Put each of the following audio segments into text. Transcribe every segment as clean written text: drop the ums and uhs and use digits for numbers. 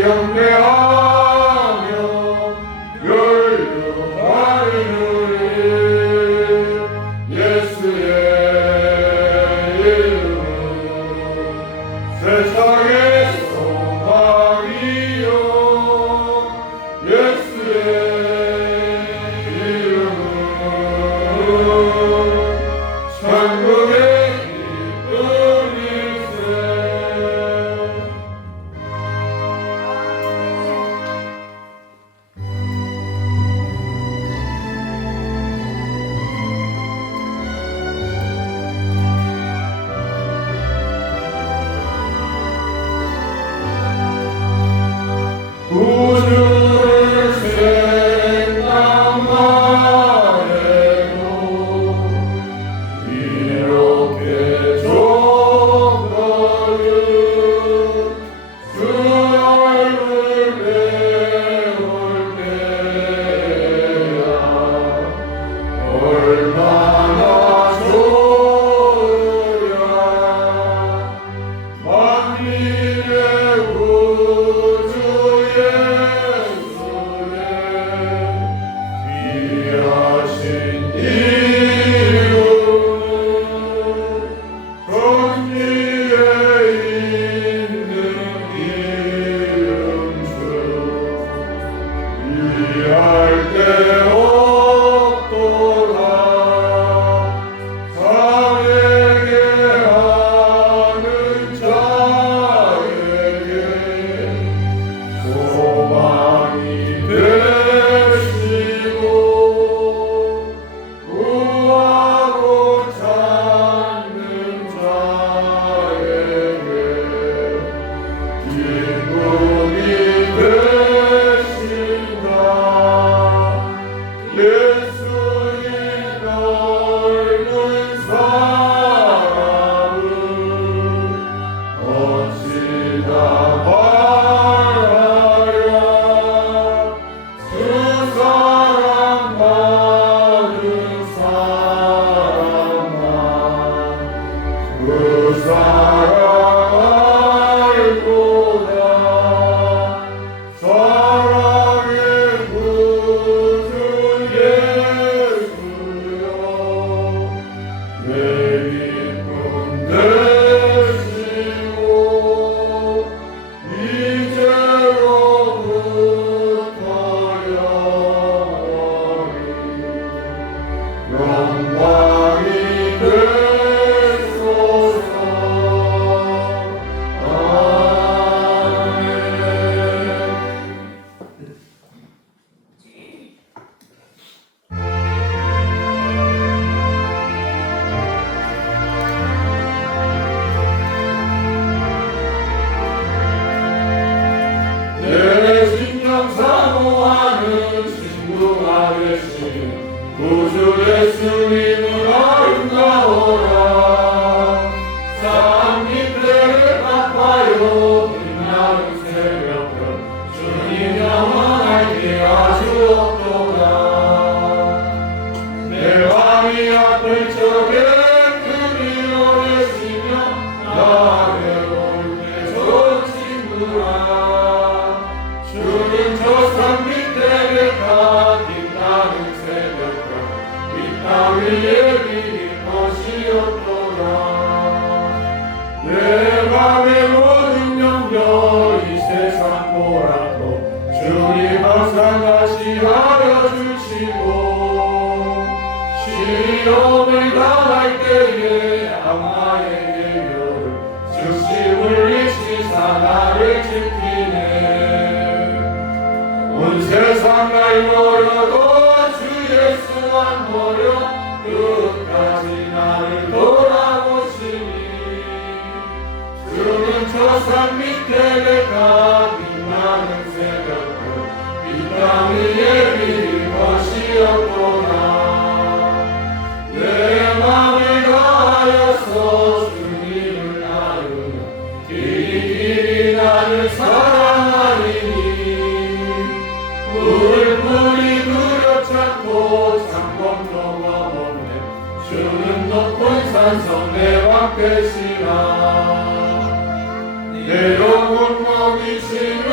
경배하며 연료하리 얼마나 좋으랴. 만민의 구주 예수의 귀하신 이름은 전기에 있는 이름 중 이해할 데 없도다. 자에게 하는 자에게 소망이 되시고 구하고 찾는 자에게 기쁨이 되신다. 예수의 넓은 사랑을 어찌다 말하랴. 그 사랑 많은 사랑만 그 사랑 알고다. 사랑의 구주 예수여 내 기쁨 되시고 이제로부터 영원히 되소서. 아멘. 내 심령 사모하는 신부가 되신 구주 예수님은 아름다워라. 산 밑에를 갚아요 빛나는 새벽별 주님 영원하게 아주 없도다. 내 마음이 아플 적에 그리 오래시며 나를 올때 좋은 친구라. 주는 저 산 밑에를 가 빛나는 새벽별 이 땅 위에 비길 것이 없도다. 내 맘의 모든 염려 이 세상 보라도 주님 항상 다시 하여 주시고 시험을 당할 때에 악마의 계교를 즉시 물리치사 나를 지키네. 온 세상 날 멀어도 주 예수만 버려 끝까지 나를 돌아보시니 주는 저 산 밑에 가 빛나는 새벽별 이 땅 위에 비길 것이 없도다. 내 맘을 다하여서 주님을 나누며 길이 나를 사랑하리니 물불이 두렵잖고 창검도 없네. 주는 높은 산성 내 왕되시라. 내 영혼 먹이심은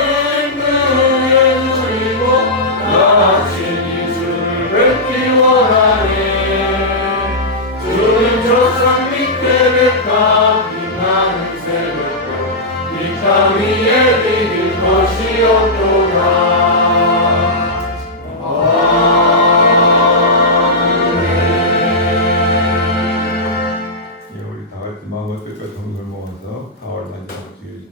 그의 누리고 나 친히 주를 뵙기 원하네. 주는 저 산 밑에 가 빛나는 새벽별 이 땅 위에 비길 것이 없도다. 마음을 뜻과 정성을 모아서 4월 마지막 주일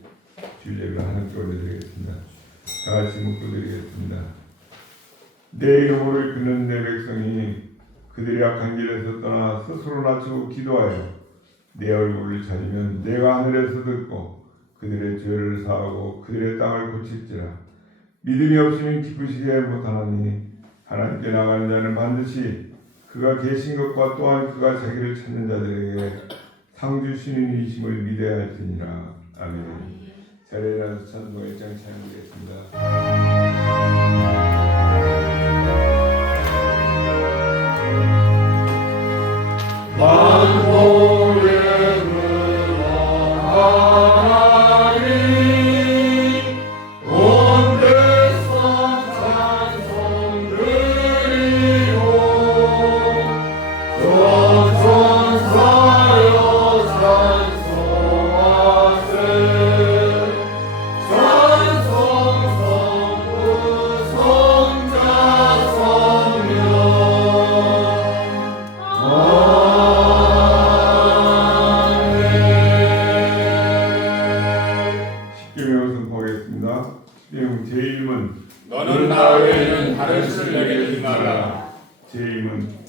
예배를 하나님께 올려드리겠습니다. 다 같이 묵도드리겠습니다. 내 이름으로 이끄는 내 백성이 그들이 악한 길에서 떠나 스스로 낮추고 기도하여 내 얼굴을 찾으면 내가 하늘에서 듣고 그들의 죄를 사하고 그들의 땅을 고칠지라. 믿음이 없으면 기쁘시게 못하나니 하나님께 나가는 자는 반드시 그가 계신 것과 또한 그가 자기를 찾는 자들에게 상 주시는 이심을 믿어야 할지니라. 아멘. 자리에 일어나서 찬송 1장 찬양드리겠습니다.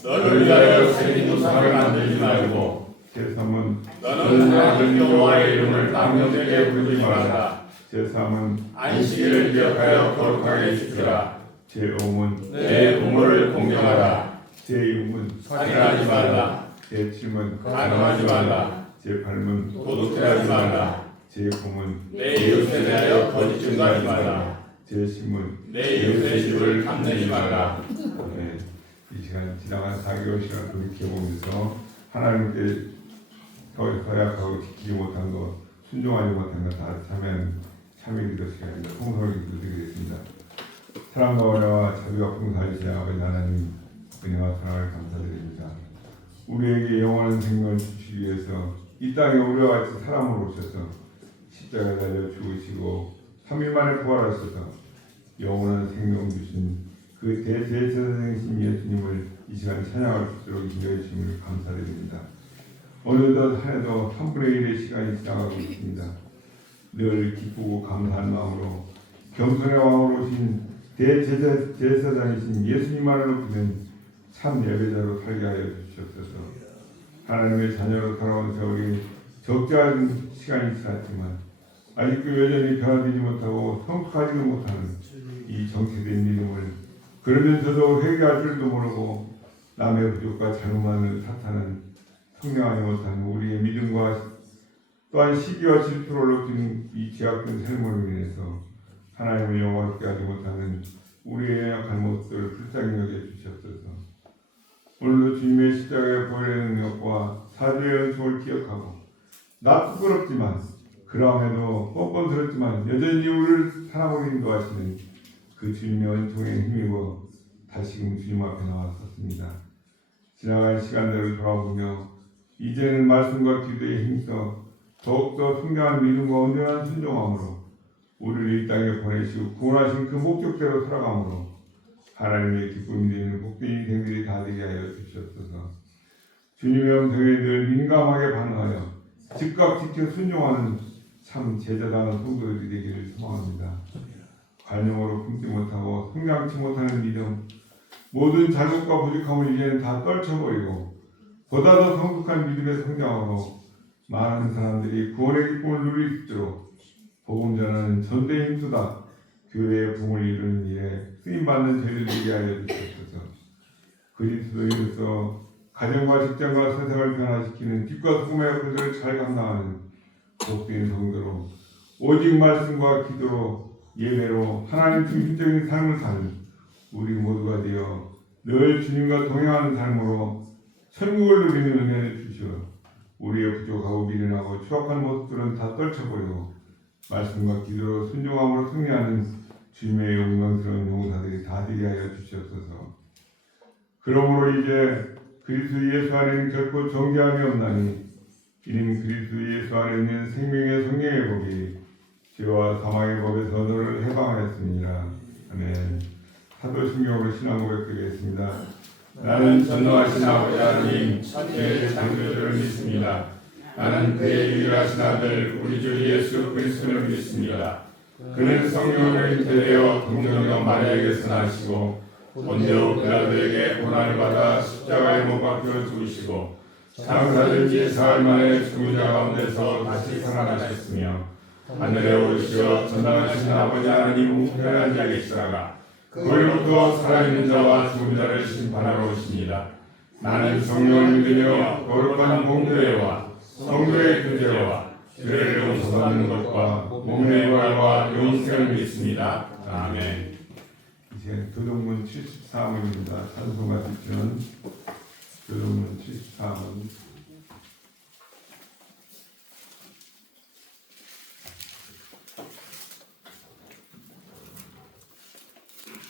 너를 위하여 생긴 우상을 만들지 말고 제3은 너는 하나님 여호와의 이름을 망령되게 부르지 말아라. 제3은 안식일을 기억하여 거룩하게 지키라. 제5은 내 부모를 공경하라. 제6은 살인하지 말라. 제7은 간음하지 말라. 제8은 도둑질하지 말라. 제9은 내 이웃에 대하여 거짓 증거하지 말라. 제10은 내 이웃의 집을 탐내지 말라. 네, 이 시간 지나간 4개월 시간 돌이켜보면서 하나님께 허약하고 지키지 못한 것, 순종하지 못한 것 다 참여 기도 시간입니다. 통성을 기도드리겠습니다. 사랑과 은혜와 자비가 풍성하신 아버지 하나님, 은혜와 사랑을 감사드립니다. 우리에게 영원한 생명을 주시기 위해서 이 땅에 우리와 같이 사람으로 오셔서 십자가에 달려 죽으시고 3일 만에 부활하셔서 영원한 생명 주신 그 대제사장이신 예수님을 이 시간 찬양할 수 있도록 인도해 주심을 감사드립니다. 오늘도 한 해도 3분의 1의 시간이 지나가고 있습니다. 늘 기쁘고 감사한 마음으로 겸손의 왕으로 오신 대제사장이신 예수님만을 높이는 참 예배자로 살게 하여 주시옵소서. 하나님의 자녀로 살아온 세월이 적지 않은 시간이 지났지만 아직도 여전히 변화되지 못하고 성숙하지도 못하는 이 정체된 믿음을 그러면서도 회개할 줄도 모르고 남의 부족과 잘못하는 사탄은 성령하지 못하는 우리의 믿음과 또한 시기와 질투를 느끼는 이 죄악된 삶으로 인해서 하나님을 영화롭게 하지 못하는 우리의 약한 모습을 불쌍히 여겨 주시옵소서. 오늘도 주님의 십자가에 보혈의 능력과 사죄의 은총을 기억하고 나 부끄럽지만 그러함에도 뻔뻔스럽지만 여전히 우리를 사랑으로 인도하시는 그 주님의 은총에 힘입어 다시금 주님 앞에 나왔었습니다. 지나간 시간들을 돌아보며 이제는 말씀과 기도에 힘써 더욱더 순결한 믿음과 온전한 순종함으로 우리를 이 땅에 보내시고 구원하신 그 목적대로 살아감으로 하나님의 기쁨이 되는 복된 인생들이 다 되게 하여 주시옵소서. 주님의 음성에 늘 민감하게 반응하여 즉각 지켜 순종하는 참 제자다운 성도들이 되기를 소망합니다. 관용으로 품지 못하고 성장치 못하는 믿음, 모든 잘못과 부족함을 이제는 다 떨쳐버리고 보다 더 성숙한 믿음의 성장으로 많은 사람들이 구원의 기쁨을 누릴 수 있도록 복음 전하는 전대의 힘쓰다 교회의 부흥을 이루는 일에 쓰임받는 저희들 되게 하여 주시옵소서. 그리스도인으로서 가정과 직장과 세상을 변화시키는 빛과 소금의 역할들을 잘 감당하는 복된 성도로 오직 말씀과 기도로 예배로 하나님 중심적인 삶을 사는 우리 모두가 되어 늘 주님과 동행하는 삶으로 천국을 누리는 은혜를 주시어 우리의 부족하고 미련하고 추악한 모습들은 다 떨쳐버리고 말씀과 기도로 순종함으로 승리하는 주님의 영광스러운 용사들이 다 되게 하여 주시옵소서. 그러므로 이제 그리스도 예수 안에는 결코 정죄함이 없나니 이는 그리스도 예수 안에 있는 생명의 성령의 법이 죄와 사망의 법에서 너를 해방하였습니다. 아멘. 사도신경으로 신앙 고백드리겠습니다. 나는 전능하신 아버지 하나님 천지의 창조주를 믿습니다. 나는 그의 유일하신 아들 우리 주 예수 그리스도를 믿습니다. 그는 성령으로 잉태되어 동정녀 마리아에게서 나시고 본디오 빌라도에게 고난을 받아 십자가에 못 박혀 죽으시고 장사된 지 사흘 만에 죽은 자 가운데서 다시 살아나셨으며 하늘에 오르시어 전능하신 아버지 하나님 우편에 앉아 계시다가 거기로부터 살아있는 자와 죽은 자를 심판하러 오십니다. 나는 성령을 믿으며 거룩한 공교회와 성도의 교제와 죄를 용서받는 것과 몸의 부활과 영생을 믿습니다. 아멘. 이제 교동문 74문입니다. 찬송가 듣기는 교동문 74문.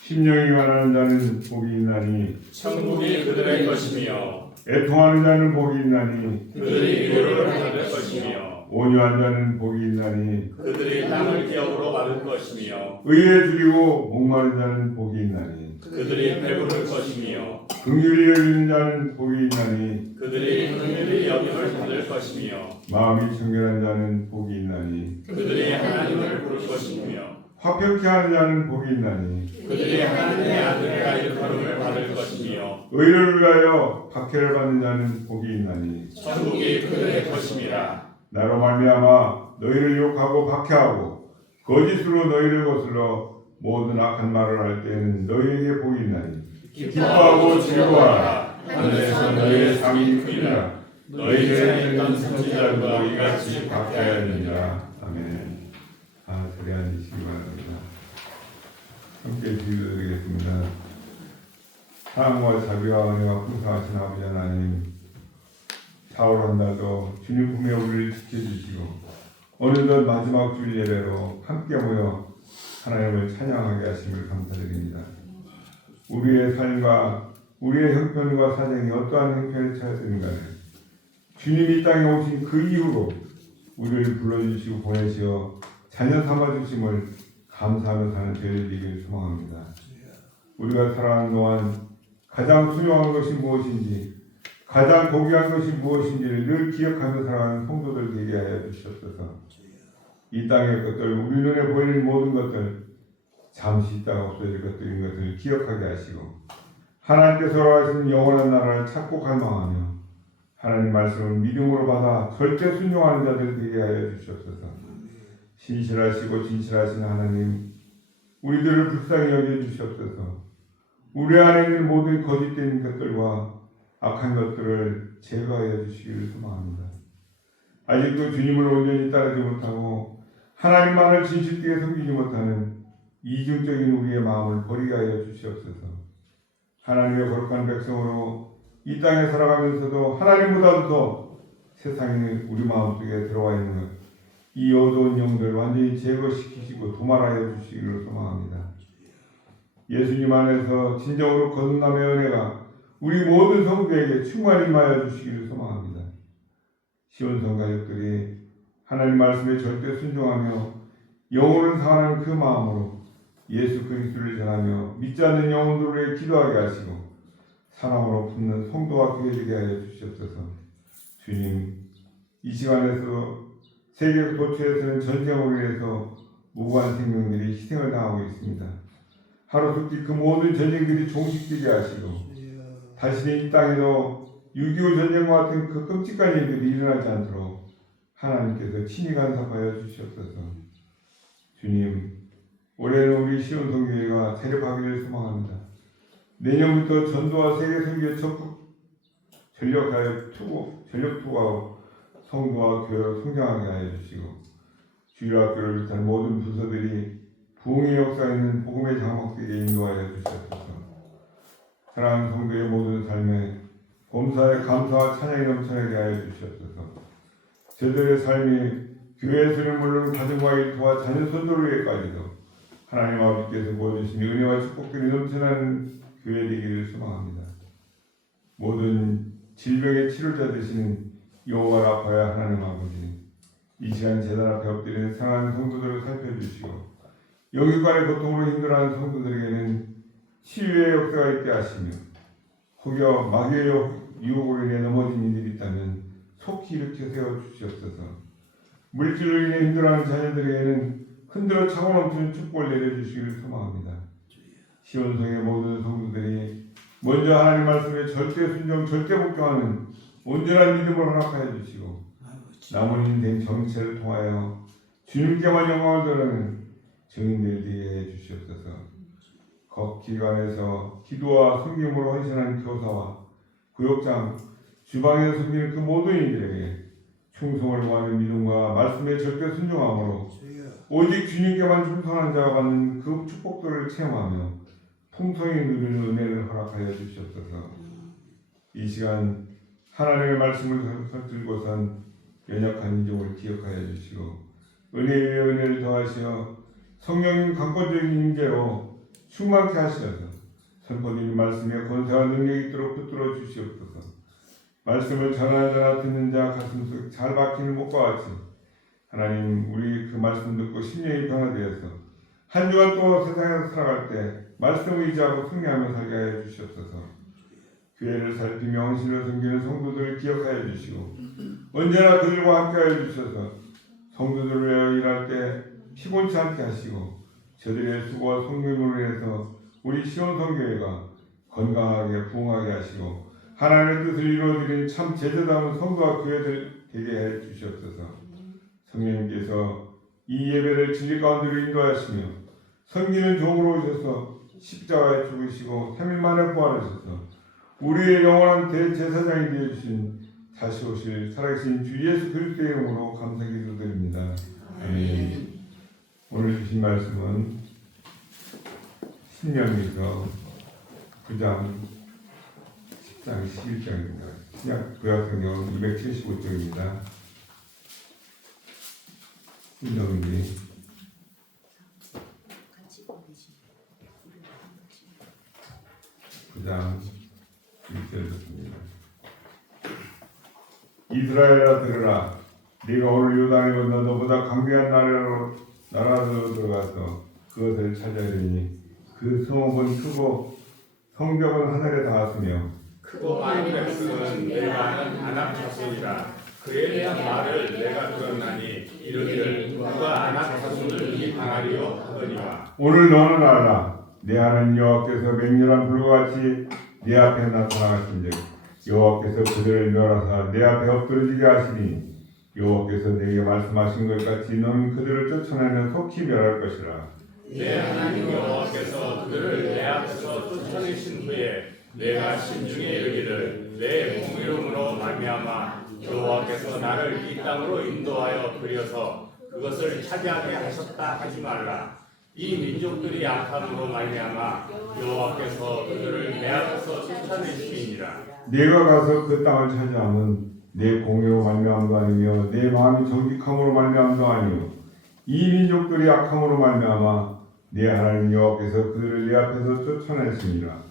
심령이 가난한 자는 복이 있나니 천국이 그들의 것이며 애통하는 자는 복이 있나니 그들이 위로를 받을 것이며 온유한 자는 복이 있나니 그들이 땅을 기업으로 받을 것이며 의에 줄이고 목마른 자는 복이 있나니 그들이 배부를 것이며 긍휼히 여기는 자는 복이 있나니 그들이 긍휼히 여김을 받을 것이며 마음이 청결한 자는 복이 있나니 그들이 하나님을 부를 것이며 화평케 하는 자는 복이 있나니 그들이 하나님의 아들이라 일컬음을 받을 것이며 의를 위하여 박해를 받는 자는 복이 있나니 천국이 그들의 것입니다. 나로 말미암아 너희를 욕하고 박해하고 거짓으로 너희를 거슬러 모든 악한 말을 할 때에는 너희에게 복이 있나니 기뻐하고 즐거워하라. 하늘에서 너희의 상이 크리라. 너희 전에 있던 선지자들도 이같이 박해하였느니라. 아멘. 자리에 앉으시기 바랍니다. 함께 기도드리겠습니다. 사랑과 자비와 은혜와 풍성하신 아버지 하나님, 4월 한 달도 주님 품에 우리를 지켜주시고 어느덧 마지막 주일 예배로 함께 모여 하나님을 찬양하게 하심을 감사드립니다. 우리의 삶과 우리의 형편과 사정이 어떠한 형편을 찾았든 간에 주님이 이 땅에 오신 그 이후로 우리를 불러주시고 보내시어 자녀 삼아주심을 감사하며 사는 저희들 되기를 소망합니다. 우리가 살아가는 동안 가장 소중한 것이 무엇인지, 가장 고귀한 것이 무엇인지를 늘 기억하며 살아가는 성도들 되게 하여 주시옵소서. 이 땅의 것들, 우리 눈에 보이는 모든 것들, 잠시 있다가 없어질 것들인 것을 기억하게 하시고 하나님께서 하신 영원한 나라를 찾고 갈망하며 하나님 말씀을 믿음으로 받아 절대 순종하는 자들 되게 하여 주시옵소서. 신실하시고 진실하신 하나님, 우리들을 불쌍히 여겨주시옵소서. 우리 안에 있는 모든 거짓된 것들과 악한 것들을 제거하여 주시기를 소망합니다. 아직도 주님을 온전히 따르지 못하고 하나님만을 진실되게 섬기지 못하는 이중적인 우리의 마음을 버리게 하여 주시옵소서. 하나님의 거룩한 백성으로 이 땅에 살아가면서도 하나님보다도 더 세상에 우리 마음속에 들어와 있는 것, 이 어두운 영들 완전히 제거시키시고 도말하여 주시기를 소망합니다. 예수님 안에서 진정으로 거듭남의 은혜가 우리 모든 성도에게 충만히 임하여 주시기를 소망합니다. 시온성 가족들이 하나님 말씀에 절대 순종하며 영혼을 사랑하는 그 마음으로 예수 그리스도를 전하며 믿지 않는 영혼들을 기도하게 하시고 사랑으로 품는 성도와 교회 되게 하여 주시옵소서. 주님, 이 시간에서 세계 도처에서는 전쟁으로 인해서 무고한 생명들이 희생을 당하고 있습니다. 하루속히 그 모든 전쟁들이 종식되게 하시고 다시는 이 땅에도 6.25 전쟁과 같은 그 끔찍한 일들이 일어나지 않도록 하나님께서 친히 간섭하여 주시옵소서. 주님, 올해는 우리 시온성교회가 세력하기를 소망합니다. 내년부터 전도와 세계 선교에 적극 전력 투구하고 성도와 교회로 성장하게 하여 주시고 주일학교를 비롯한 모든 부서들이 부흥의 역사에 있는 복음의 장막되게 인도하여 주시옵소서. 사랑하는 성도의 모든 삶에 범사에 감사와 찬양이 넘쳐나게 하여 주시옵소서. 저들의 삶이 교회에서는 물론 가정과 일터와 자녀 선도를 위해까지도 하나님 아버지께서 보여주신 은혜와 축복들이 넘쳐나는 교회 되기를 소망합니다. 모든 질병의 치료자 되시는 여호와 라파야 하나님 아버지, 이 시간 제단 앞에 엎드리는 상한 성도들을 살펴주시고 영육간의 고통으로 힘들어하는 성도들에게는 치유의 역사가 있게 하시며 혹여 마귀의 유혹으로 인해 넘어진 이들이 있다면 속히 일으켜 세워주시옵소서. 물질로 인해 힘들어하는 자녀들에게는 흔들어 차고 넘치는 축복을 내려주시기를 소망합니다. 시온성의 모든 성도들이 먼저 하나님 말씀에 절대 순종, 절대 복종하는 온전한 믿음을 허락하여 주시고 남은 인생 정체를 통하여 주님께만 영광을 돌리는 증인들 되게 해 주시옵소서. 기관에서 기도와 섬김으로 헌신한 교사와 구역장, 주방에서 섬기는 그 모든 이들에게 충성을 구하는 믿음과 말씀에 절대 순종함으로 오직 주님께만 충성한 자가 받는 그 축복들을 체험하며 풍성히 누리는 은혜를 허락하여 주시옵소서. 이 시간 하나님의 말씀을 설들고선 연약한 인종을 기억하여 주시고 은혜 위에 은혜를 더하시어 성령님 강권적인 임재로 충만케 하시어서 선포드린 말씀에 권세와 능력이 있도록 붙들어 주시옵소서. 말씀을 전하는 자나 듣는 자 가슴속 잘 박히는 목과 같이 하나님, 우리 그 말씀 듣고 심령이 변화되어서 한 주간 또 세상에서 살아갈 때 말씀을 의지하고 승리하며 살게 하여 주시옵소서. 교회를 살피며 헌신을 섬기는 성도들을 기억하여 주시고 언제나 그들과 함께 하여 주셔서 성도들을 위하여 일할 때 피곤치 않게 하시고 저들의 수고와 성금으로 해서 우리 시온 성교회가 건강하게 부흥하게 하시고 하나님의 뜻을 이루어드린 참 제자다운 성도와 교회들 되게 해 주시옵소서. 성령님께서 이 예배를 진리 가운데로 인도하시며 섬기는 종으로 오셔서 십자가에 죽으시고 3일 만에 부활하셔서 우리의 영원한 대제사장이 되어주신 다시 오실 살아계신 주 예수 그리스도의 이름으로 감사 기도드립니다. 아멘. 오늘 주신 말씀은 신명기서 9장 10장 11장입니다. 신약 구약성경 275쪽입니다. 신명기 9장 1절입니다. 이스라엘아 들으라. 네가 오늘 요단에 건너 너보다 강대한 나라로 들어가서 그것을 찾아내니 그 성읍은 크고 성벽은 하늘에 닿았으며 크고 많은 백성은 내가 아는 아낙 자손이라. 그에 대한 말을 내가 들었나니 이르기를 누가 아낙 자손을 비방하리요 하더니와. 오늘 너는 알라. 내 하나님 여호와께서 맹렬한 불과 같이 내 앞에 나타나셨은즉 여호와께서 그들을 멸하사 내 앞에 엎드러지게 하시니 여호와께서 내게 말씀하신 것 같이 너는 그들을 쫓아내면 속히 멸할 것이라. 내 하나님 여호와께서 그들을 내 앞에서 쫓아내신 후에 내가 심중에 이르기를 내 공의로움으로 말미암아 여호와께서 나를 이 땅으로 인도하여 그려서 그것을 차지하게 하셨다 하지 말라. 이 민족들이 악함으로 말미암아 여호와께서 그들을 내 앞에서 쫓아내심이니라. 네가 가서 그 땅을 차지하면 내 공의로 말미암도 아니며 내 마음이 정직함으로 말미암도 아니요 이 민족들이 악함으로 말미암아 내 하나님 여호와께서 그들을 내 앞에서 쫓아내시니라.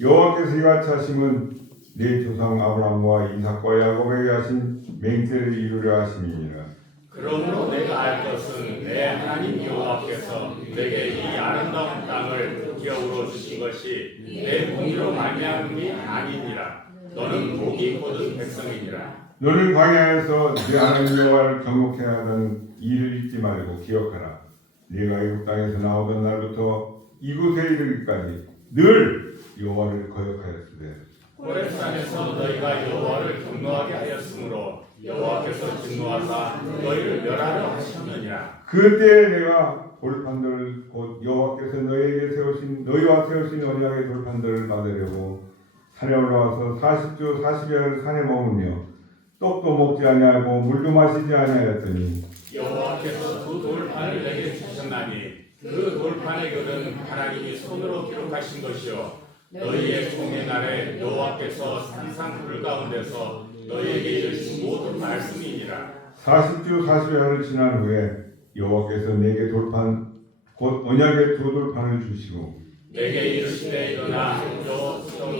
여호와께서 이같이 하심은 내 조상 아브라함과 이삭과 야곱에게 하신 맹세를 이루려 하심이니라. 그러므로 내가 알 것은 내 하나님 여호와께서 내게 이 아름다운 땅을 기업으로 주신 것이 내 공의로 말미암음이 아니니라. 너는 복이 거둔 백성이니라. 너는 광야에서 네 하나님 여호와를 경목해야 하는 일을 잊지 말고 기억하라. 네가 애굽 땅에서 나오던 날부터 이곳에 이르기까지 늘 여호와를 거역하였으되 호렙산에서 너희가 여호와를 경노하게 하였으므로 여호와께서 진노하사 너희를 멸하려 하셨느니라. 그때 내가 돌판들을 곧 여호와께서 너희와 세우신 언약의 돌판들을 받으려고 산에 올라와서 40주 40여를 산에 머물며 떡도 먹지 아니하고 물도 마시지 아니하였더니 여호와께서 두 돌판을 내게 주셨나니 그 돌판의 글은 하나님이 손으로 기록하신 것이요 너희의 총의 날에 여호와께서 산상 불 가운데서 너희에게 이르신 모든 말씀이니라. 40주 40여를 지난 후에 여호와께서 내게 돌판 곧 언약의 두 돌판을 주시고 내게 이르시되 일어나 여호와께서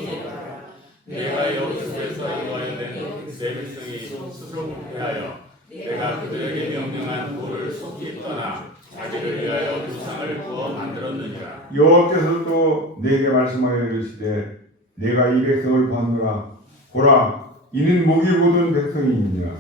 내가 여호와께서 이거에 낸 내 백성이 스스로 불패하여 내가 그들에게 명령한 돌을 속히 떠나 자기를 위하여 우상을 구워 만들었느니라. 여호와께서 또 내게 말씀하여 이르시되 내가 이 백성을 보았노라. 보라 이는 목이 곧은 백성이니라.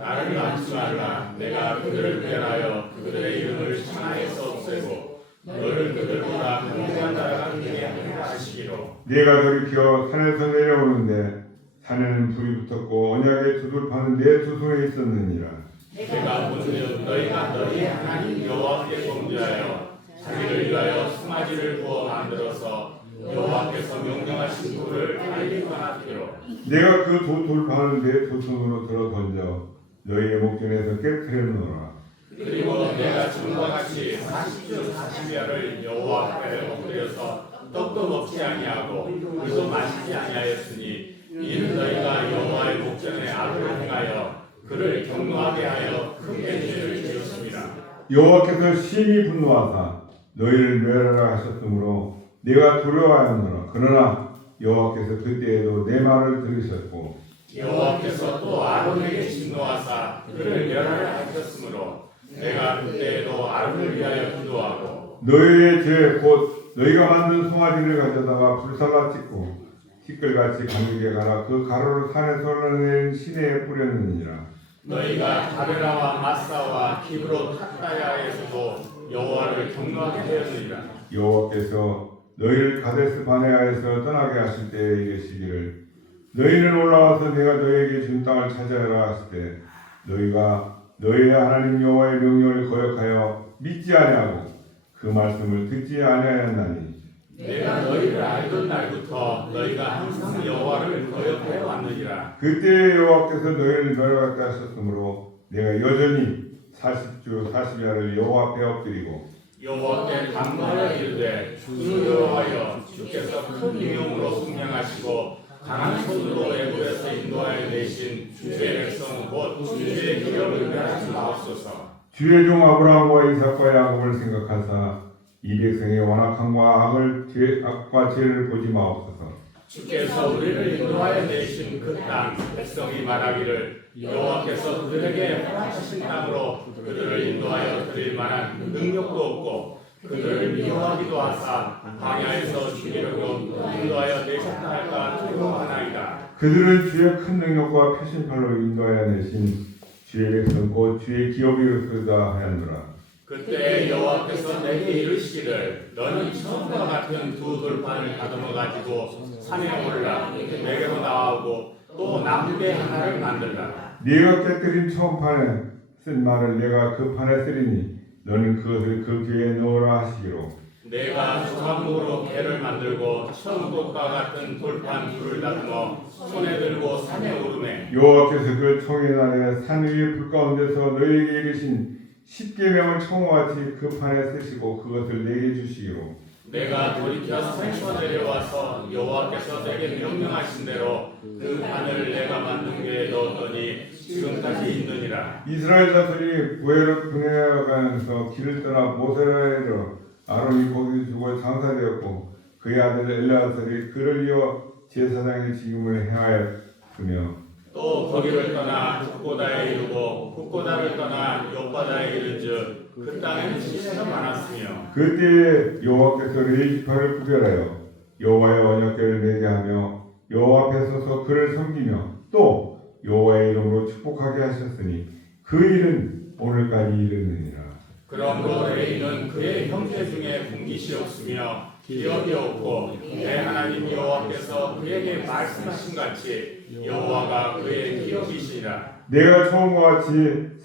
나를 안지 말라. 내가 그들을 멸하여 그들의 이름을 천하에서 없애고 너를 그들보다 강대한 나라가 되게 하시기로. 내가 돌이켜 산에서 내려오는데 산에는 불이 붙었고 언약의 두 돌판은 내 두 손에 있었느니라. 내가 본즉 너희가 너희 하나님 여호와께 범죄하여 자기를 위하여 수마지를 부어 만들어서 여호와께서 명령하신 돌을 빨리 떠났기로. 내가 그 돌판을 내 두 손으로 들어 던져 너희의 목전에서 깨트렸노라. 그리고 내가 전과 같이 40주 40여를 여호와 앞에 엎드려서 떡도 먹지 아니하고 물도 마시지 아니하였으니 이는 너희가 여호와의 목전에 악을 행하여 그를 경노하게 하여 크게 죄를 지었습니다. 여호와께서 심히 분노하사 너희를 멸하라 하셨으므로 내가 두려워하였노라. 그러나 여호와께서 그때에도 내 말을 들으셨고 여호와께서 또 아론에게 진노하사 그를 멸하려 하셨으므로 내가 그때에도 아론을 위하여 기도하고 너희의 죄 곧 너희가 만든 송아지를 가져다가 불살라 찍고 티끌같이 강육에 가라. 그 가루를 산에서 흘러내린 시내에 뿌렸느니라. 너희가 다베라와 마사와 기브로 탁다야에서도 여호와를 경노하게 하였느니라. 여호와께서 너희를 가데스 바네아에서 떠나게 하실 때에 이르시기를 너희는 올라와서 내가 너희에게 준 땅을 차지하라 하실 때 너희가 너희의 하나님 여호와의 명령을 거역하여 믿지 아니하고 그 말씀을 듣지 아니하였나니 내가 너희를 알던 날부터 너희가 항상 여호와를 거역하여 왔느니라. 그때 여호와께서 너희를 멸하게 하셨으므로 내가 여전히 40주 40야를 여호와 앞에 엎드리고 여호와께 간구하여 이르되 주 여호와여 주께서 큰 위엄으로 승량하시고 강한 손으로 애굽에서 인도하여 내신 주의 백성 곧 주의 기업을 멸하지 마옵소서. 주의 종 아브라함과 이삭과 야곱을 생각하사 이 백성의 완악함과 악과 죄를 보지 마옵소서. 주께서 우리를 인도하여 내신 그 땅 백성이 말하기를 여호와께서 그들에게 허락하신 땅으로 그들을 인도하여 드릴 만한 능력도 없고 그들을 미워하기도 하사 광야에서 죽이려고 인도하여 내셨다 할까 두려워하나이다. 그들은 주의 큰 능력과 표심팔로 인도하여 내신 주의 백성 곧 주의 기업이었으다 하였노라. 그때 여호와께서 내게 이르시기를 너는 처음과 같은 두 돌판을 다듬어 가지고 산에 올라 내게로 나오고 또 나무대 하나를 만들라. 네가 깨뜨린 처음 판에 쓴 말을 내가 그 판에 쓰리니 너는 그것을 그 귀에 넣으라 하시기로 내가 조각목으로 배를 만들고 처음 것과 같은 돌판 둘을 다듬어 손에 들고 산에 오르매 여호와께서 그 총의 날에 산 위의 불 가운데서 너희에게 이르신 십계명을 청호같이 그 판에 쓰시고 그것을 내게 주시기로 내가 돌이켜 산에서 내려와서 여호와께서 내게 명령하신 대로 그 판을 내가 만든 게 넣었더니 지금까지 있느니라. 이스라엘 자손이 부에로 분해가면서 길을 떠나 모세라에로 아론이 거기 죽어 장사되었고 그의 아들 엘레아살이 그를 이어 제사장의 직임을 행하였으며 또 거기를 떠나 북고다에 이르고 북고다를 떠나 욥바다에 이르즉 그 땅에는 시체가 많았으며 그때에 여호와께서 레위지파를 구별하여 여호와의 언약궤를 매게 하며 여호와 앞에 서서 그를 섬기며 또 여호와의 이름으로 축복하게 하셨으니 그 일은 오늘까지 이르느니라. 그러므로 레위는 그의 형제 중에 분깃이 없으며 기업이 없고 내 하나님 여호와께서 그에게 말씀하신 같이 여호와가 그의 기업이시니라. 내가 처음과 같이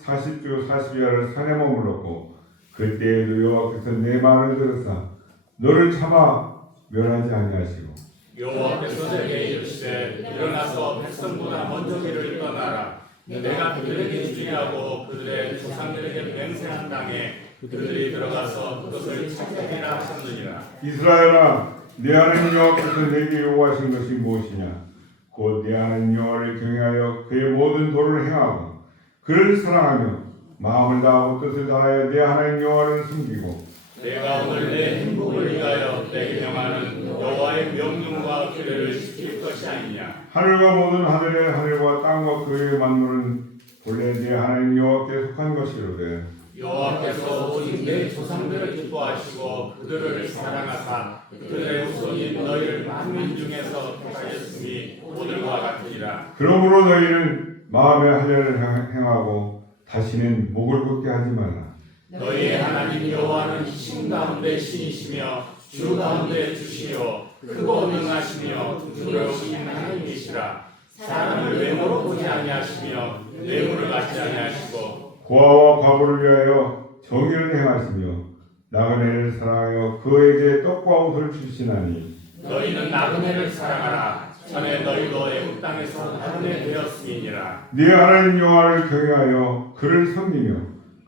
40주 40야를 산에 머물렀고 그때에도 여호와께서 내 말을 들으사 너를 참아 멸하지 아니하시고 여호와께서 내게 이르시되 일어나서 백성보다 먼저 길을 떠나라. 내가 그들에게 주의하고 그들의 조상들에게 맹세한 땅에 그들이 들어가서 그것을 차지하리라 하셨느니라. 이스라엘아 내 하나님 여호와께서 내게 요구하신 것이 무엇이냐 곧 내 하나님 여호와를 경외하여 그의 모든 도를 행하고 그를 사랑하며 마음을 다하고 뜻을 다하여 내 하나님 여호와를 섬기고 내가 오늘 내 행복을 위하여 내게 명하는 여호와의 명령과 규례를 지킬 것이 아니냐. 하늘과 모든 하늘과 땅과 그의 만물은 본래 내 하나님 여호와께 속한 것이로되 여호와께서 오직 내 조상들을 기뻐하시고 그들을 사랑하사 그들의 후손인 너희를 만민 중에서 택하였으니 오늘과 같으리라. 그러므로 너희는 마음의 할례를 행하고 다시는 목을 굳게 하지 말라. 너희의 하나님 여호와는 신 가운데 신이시며 주 가운데 주시요 크고 능하시며 두려우신 하나님이시라. 사람을 외모로 보지 아니하시며 뇌물을 받지 아니하시고 고아와 과부를 위하여 정의를 행하시며 나그네를 사랑하여 그에게 떡과 옷을 주시나니 너희는 나그네를 사랑하라. 전에 너희도 애굽 땅에서 나그네 되었음이니라. 네 하나님 여호와를 경외하여 그를 섬기며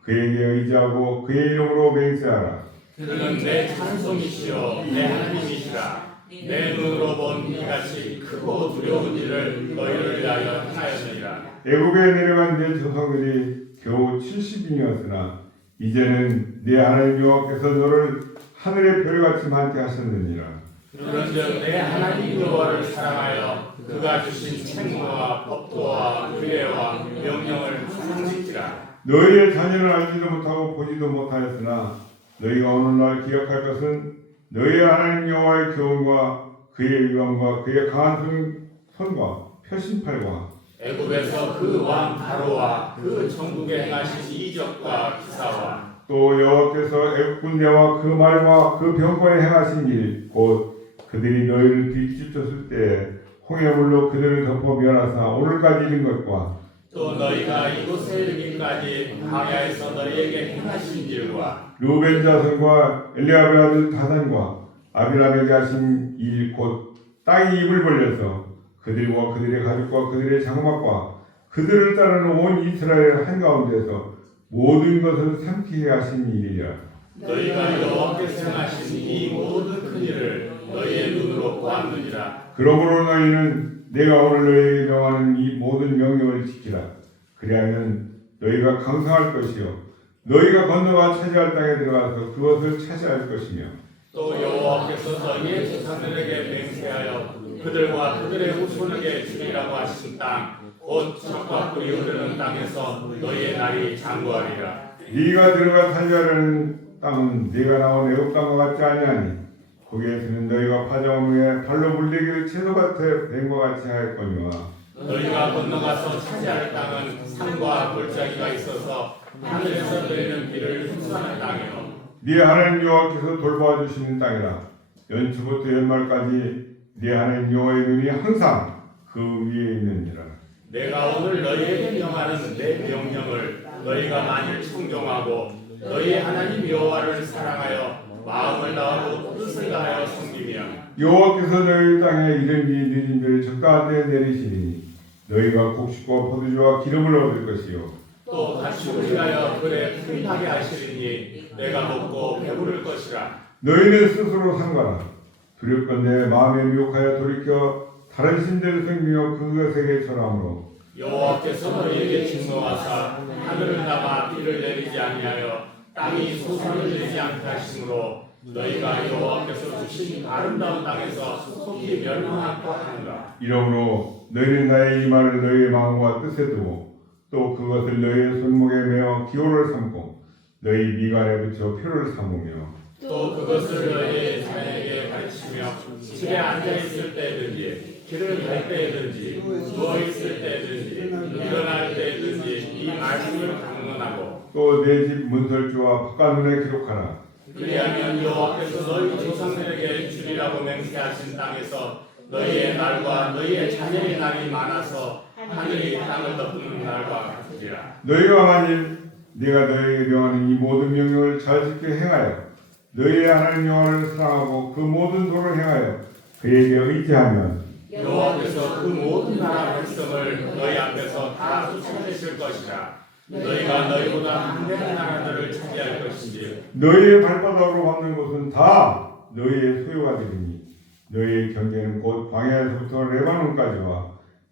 그에게 의지하고 그의 이름으로 맹세하라. 그는 내 찬송이시요 내 하나님이시라. 내 눈으로 본 이같이 크고 두려운 일을 너희를 위하여 행하였느니라. 애굽에 내려간 내 조상들이 겨우 70인이었으나 이제는 내 하나님 여호와께서 너를 하늘의 별같이 많게 하셨느니라. 그런즉 내 하나님 여호와를 사랑하여 그가 주신 책무와 법도와 규례와 명령을 항상 지키라. 너희의 자녀는 알지도 못하고 보지도 못하였으나 너희가 오늘날 기억할 것은 너희의 하나님 여호와의 교훈과 그의 위엄과 그의 강한 손과 표심팔과 애굽에서 그 왕 바로와 그 전국에 행하신 이적과 기사와 또 여호와께서 애굽군대와 그 말과 그 병거에 행하신 일 곧 그들이 너희를 뒤집혔을 때에 홍해물로 그들을 덮어 멸하사 오늘까지 이른 것과 또 너희가 이곳에 이르기까지 광야에서 너희에게 행하신 일과 루벤 자손과 엘리압의 아들 다단과 아비람에게 하신 일 곧 땅이 입을 벌려서 그들과 그들의 가족과 그들의 장막과 그들을 따르는 온 이스라엘 한가운데서 모든 것을 삼키게 하신 일이라. 너희가 여호와께서 행하신 이 모든 큰 일을 너희의 눈으로 보았느니라. 그러므로 너희는 내가 오늘 너희에게 명하는 이 모든 명령을 지키라. 그리하면 너희가 강성할 것이요 너희가 건너가 차지할 땅에 들어가서 그것을 차지할 것이며 또 여호와께서 너희의 조상들에게 맹세하여 그들과 그들의 후손에게 주리라고 하신 땅 곧 젖과 꿀이 흐르는 땅에서 너희의 날이 장구하리라. 네가 들어가 차지하려는 땅은 네가 나온 애굽 땅과 같지 아니하니 거기에서는 너희가 파정한 후에 발로 물리기를 채소밭에 뱀과 같이 하였거니와 너희가 건너가서 차지할 땅은 산과 골짜기가 있어서 하늘에서 내리는 비를 흡수하는 땅이요 네 하나님 여호와께서 돌보아 주시는 땅이라. 연초부터 연말까지 네 하나님 여호와의 눈이 항상 그 위에 있느니라. 내가 오늘 너희에게 명하는 내 명령을 너희가 만일 청종하고 너희 하나님 여호와를 사랑하여 마음을 다하고 뜻을 다하여 섬기면 여호와께서 너희 땅에 이른 이 늦은 비를 적당한 때에 내리시니 너희가 곡식과 포도주와 기름을 얻을 것이요 또 가축을 위하여 그래 풍하게 하시리니 내가 먹고 배부를 것이라. 너희는 스스로 상관하 두렵건대 마음에 미혹하여 돌이켜 다른 신들을 섬기며 그것에게 절함으로 여호와께서 너희에게 진노하사 하늘을 닫아 비를 내리지 아니하여 땅이 소선을 내지 않게 하심으로 너희가 여호와께서 주신 아름다운 땅에서 속히 멸망하고 하는가. 이러므로 너희는 나의 이 말을 너희의 마음과 뜻에 두고 또 그것을 너희의 손목에 메어 기호를 삼고 너희 미간에 붙여 표를 삼으며 또 그것을 너희의 자녀에게 가르치며 집에 앉아있을 때든지 길을 갈 때든지 누워있을 때든지 일어날 때든지 이 말씀을 강론하고 또 내 집 문설주와 바깥문에 기록하라. 그리하면 여호와께서 너희 조상들에게 주리라고 맹세하신 땅에서 너희의 날과 너희의 자녀의 날이 많아서 하늘이 땅을 덮는 날과 같으리라. 너희가 만일 내가 너희에게 명하는 이 모든 명령을 잘 지켜 행하여 너희의 하나님 여호와를 사랑하고 그 모든 도를 행하여 그에게 의지하면 여호와께서 그 모든 나라 백성을 너희 앞에서 다 쫓아내실 것이라. 너희가 너희보다 강대한 나라들을 차지할 것인지 너희의 발바닥으로 밟는 곳은 다 너희의 소유가 되리니 너희의 경계는 곧 광야에서부터 레바논까지와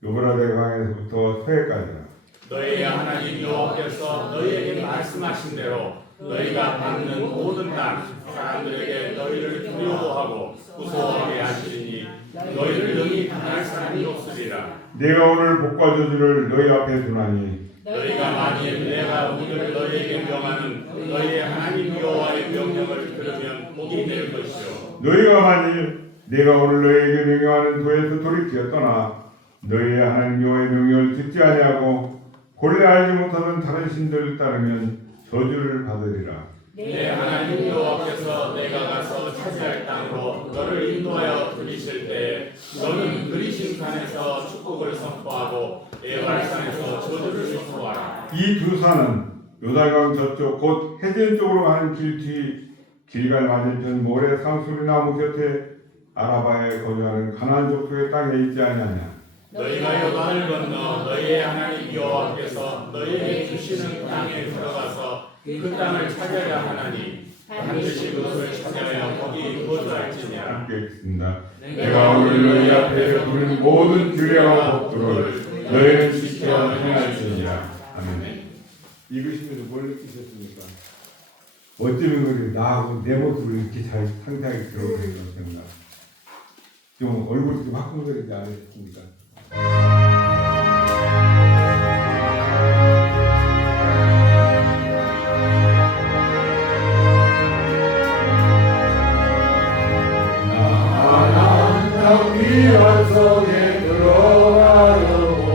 유브라데 강에서부터 서해까지라. 너희의 하나님 여호와께서 너희에게 말씀하신 대로 너희가 받는 모든 땅 사람들에게 너희를 두려워하고 무서워하게 하시리니 너희를 능히 당할 사람이 없으리라. 내가 오늘 복과 저주를 너희 앞에 두나니 너희가 만일 내가 오늘 너희에게 명하는 너희의 하나님 여호와의 명령을 들으면 복이 될 것이요 너희가 만일 내가 오늘 너희에게 명령하는 도에서 돌이켜 떠나 너희의 하나님 여호와의 명령을 듣지 아니하고 본래 알지 못하던 다른 신들을 따르면 저주를 받으리라. 내 하나님 여호와께서 내가 가서 차지할 땅으로 너를 인도하여 들이실 때 너는 그리신 산에서 축복을 선포하고 에발산에서 저주를 선포하라. 이 두 산은 요단강 저쪽 곧 해전 쪽으로 가는 길 뒤 길갈 맞은편 모래 상수리 나무 곁에 아라바에 거주하는 가나안 족속의 땅에 있지 아니하냐. 너희가 요단을 건너 너희의 하나님 여호와께서 너희에게 주시는 땅에 들어가서 그 땅을 차지하려 하나니 반드시 그것을 차지하여 거기 거주할지니라. 함께 읽습니다. 내가 오늘 너희 앞에 부른 모든 규례와 법도를 너희는 지켜 행할지니라. 아멘. 읽으시면서 뭘 느끼셨습니까? 어쩌면 그래 나하고 내 모습을 이렇게 잘 상세하게 들어보는 것인가. 좀 얼굴이 좀 화끈거리지 않으셨습니까? 귀한 성에 들어가려고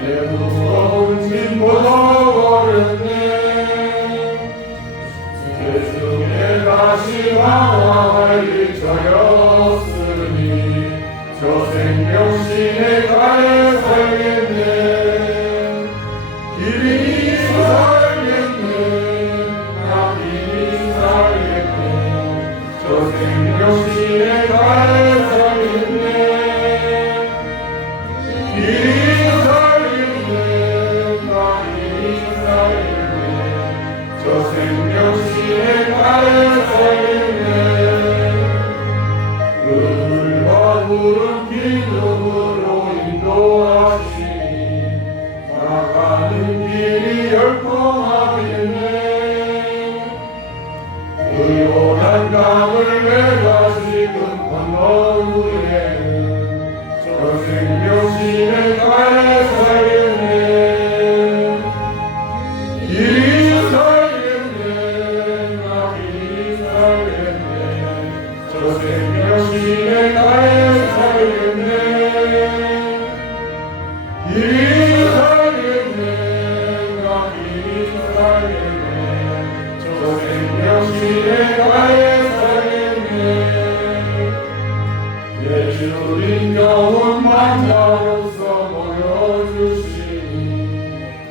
내 무거운 짐 벗어버렸네. 나의 삶이네 그들과 구름 기둥으로 인도하시니 나가는 길이 열통하겠네 그 요단강을 내가 지금 건너 후에는 저 생명신의 나의 살겠네 길이 살겠네 나 길이 살겠네 저 생명신의 나의 살겠네 길이 살겠네 나 길이 살겠네 저 생명신의 나의 살겠네 예수님 영혼 만나로서 모여주시니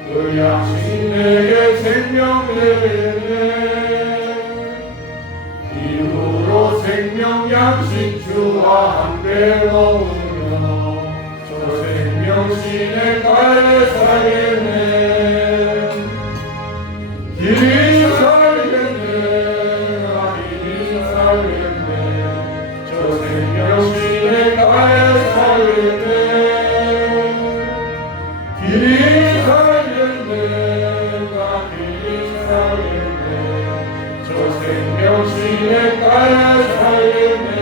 그 양식 내게 생명 되겠네 이후로 생명 양식 주와 함께 먹으며 저 생명신의 나에 살겠네 길이 살겠네 나 길이 살겠네 저 생명신의 나에 살겠네 길이 살겠네 나 길이 살겠네 저 생명신의 나에 살겠네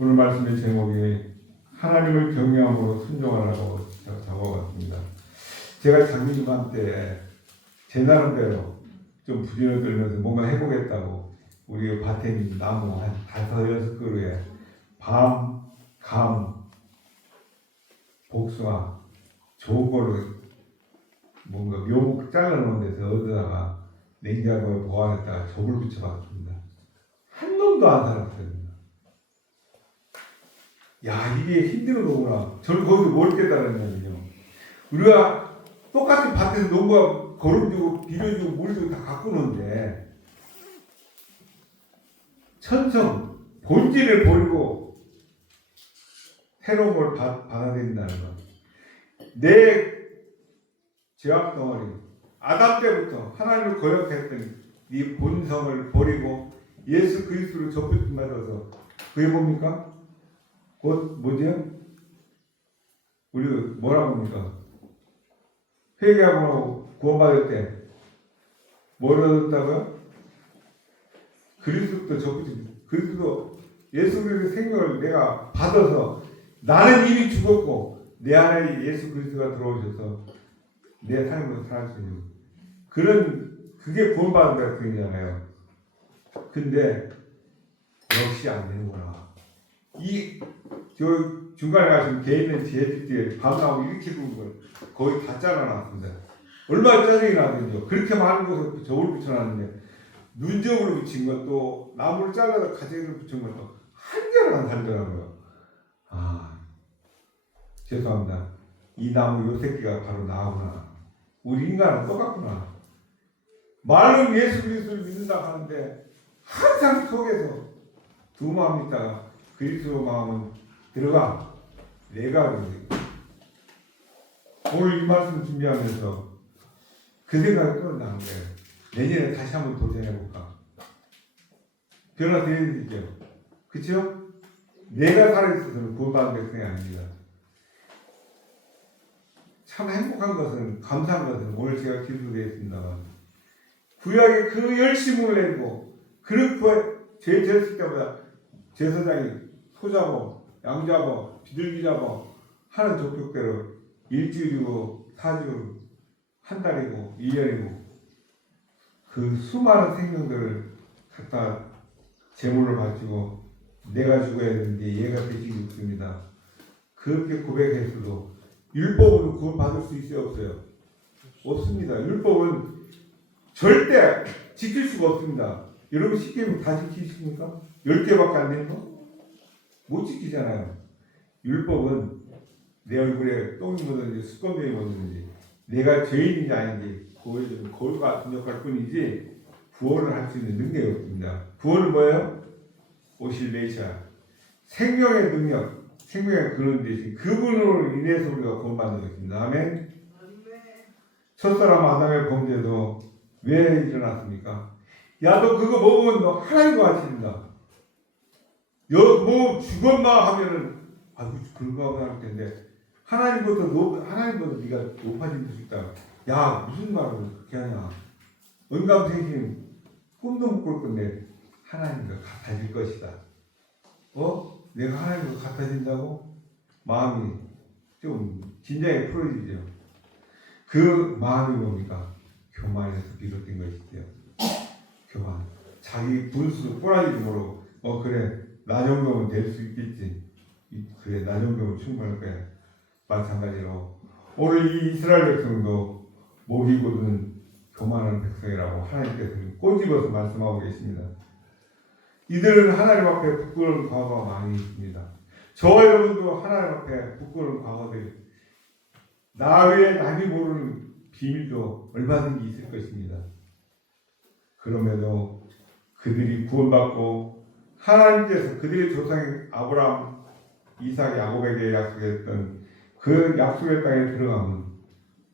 오늘 말씀의 제목이 하나님을 경외함으로 순종하라고 적어봤습니다. 제가 작년 이맘때 제 나름대로 좀 부진을 떨면서 뭔가 해보겠다고 우리 밭에 나무 한 5-6그루에 밤, 감, 복숭아 좋은 걸로 뭔가 묘목 잘라놓은 데서 얻어다가 냉장고에 보관했다가 접을 붙여봤습니다. 한 놈도 안 살았어요. 야 이게 힘든 거구나. 저는 거기서 뭘 깨달았냐면요. 우리가 똑같이 밭에서 농구하고 거름주고 비료주고 물주고 다 가꾸는데 천성 본질을 버리고 새로운 걸 받아들인다는 것. 내 죄악 덩어리 아담 때부터 하나님을 거역했던 이 본성을 버리고 예수 그리스도로 접붙임 받아서 그게 뭡니까? 곧 뭐지요? 우리 뭐라고 합니까? 회개하고 구원받을 때 뭘 얻었다고요? 그리스도부터 접붙임. 그리스도 예수 그리스도의 생명을 내가 받아서 나는 이미 죽었고 내 안에 예수 그리스도가 들어오셔서 내 삶으로 살아갈 수 있는 그런 그게 구원받는다는 뜻이잖아요. 근데 역시 안 되는구나. 저 중간에 가시면 개인은 지혜집들이 밤나무 이렇게 굵은 걸 거의 다 잘라놨습니다. 얼마나 짜증이 나거든요. 그렇게 많은 곳에 저울 붙여놨는데 눈접으로 붙인 것도 나무를 잘라서 가지를 붙인 것도 한 개를 안 살더라고요. 아 죄송합니다. 이 나무 요 새끼가 바로 나구나. 우리 인간은 똑같구나. 말은 예수 그리스도를 믿는다 하는데 항상 속에서 두 마음 있다가 그리스도 마음은 들어가. 내가 그러지. 오늘 이 말씀 준비하면서 그 생각이 떠올라는 거예요. 내년에 다시 한번 도전해볼까. 변화되어야 되죠. 그쵸? 내가 살아있어서는 구원받은 백성이 아닙니다. 참 행복한 것은, 감사한 것은 오늘 제가 기도되었습니다만 구약에 그 열심을 내고 그렇게 죄 지었을 때마다 제사장이 소 잡어, 양 잡어, 비둘기 잡어 하는 족족대로 일주일이고 4주, 한 달이고 1년이고 그 수많은 생명들을 갖다 제물로 바치고 내가 죽어야 되는데 얘가 되지 없습니다. 그렇게 고백했어도 율법으로 구원받을 수 있어요? 없어요? 없습니다. 율법은 절대 지킬 수가 없습니다. 여러분 10개면 다 지키십니까? 10개밖에 안 되는 거? 못 지키잖아요. 율법은 내 얼굴에 똥이 묻었는지 수건병이 묻었는지 내가 죄인인지 아닌지 보여주는 거울 같은 역할 뿐이지 구원을 할 수 있는 능력이 없습니다. 구원은 뭐예요? 오실 메시아 생명의 능력, 생명의 근원 되신 그분으로 인해서 우리가 구원받는 것입니다. 아멘. 첫사람 아담의 범죄도 왜 일어났습니까? 야, 너 그거 먹으면 너 하나님과 같이 된다. 뭐 죽었나 하면은 아이고 그런가 보다 할 텐데 하나님보다 네가 높아질 수 있다. 야, 무슨 말을 그렇게 하냐? 언감생심 꿈도 못 꿀 건데 하나님과 같아질 것이다. 내가 하나님과 같아진다고 마음이 좀 진작에 풀어지죠. 그 마음이 뭡니까? 교만에서 비롯된 것이죠. 교만. 자기 분수 꼬라지 모르고 그래 나 정도면 될 수 있겠지. 그래 나 정도면 충분할 거야. 마찬가지로 오늘 이 이스라엘 백성도 목이 곧은 교만한 백성이라고 하나님께서는 꼬집어서 말씀하고 계십니다. 이들은 하나님 앞에 부끄러운 과거가 많이 있습니다. 저와 여러분도 하나님 앞에 부끄러운 과거들이 나 외에 남이 모르는 비밀도 얼마든지 있을 것입니다. 그럼에도 그들이 구원받고 하나님께서 그들의 조상인 아브라함, 이삭, 야곱에게 약속했던 그 약속의 땅에 들어가면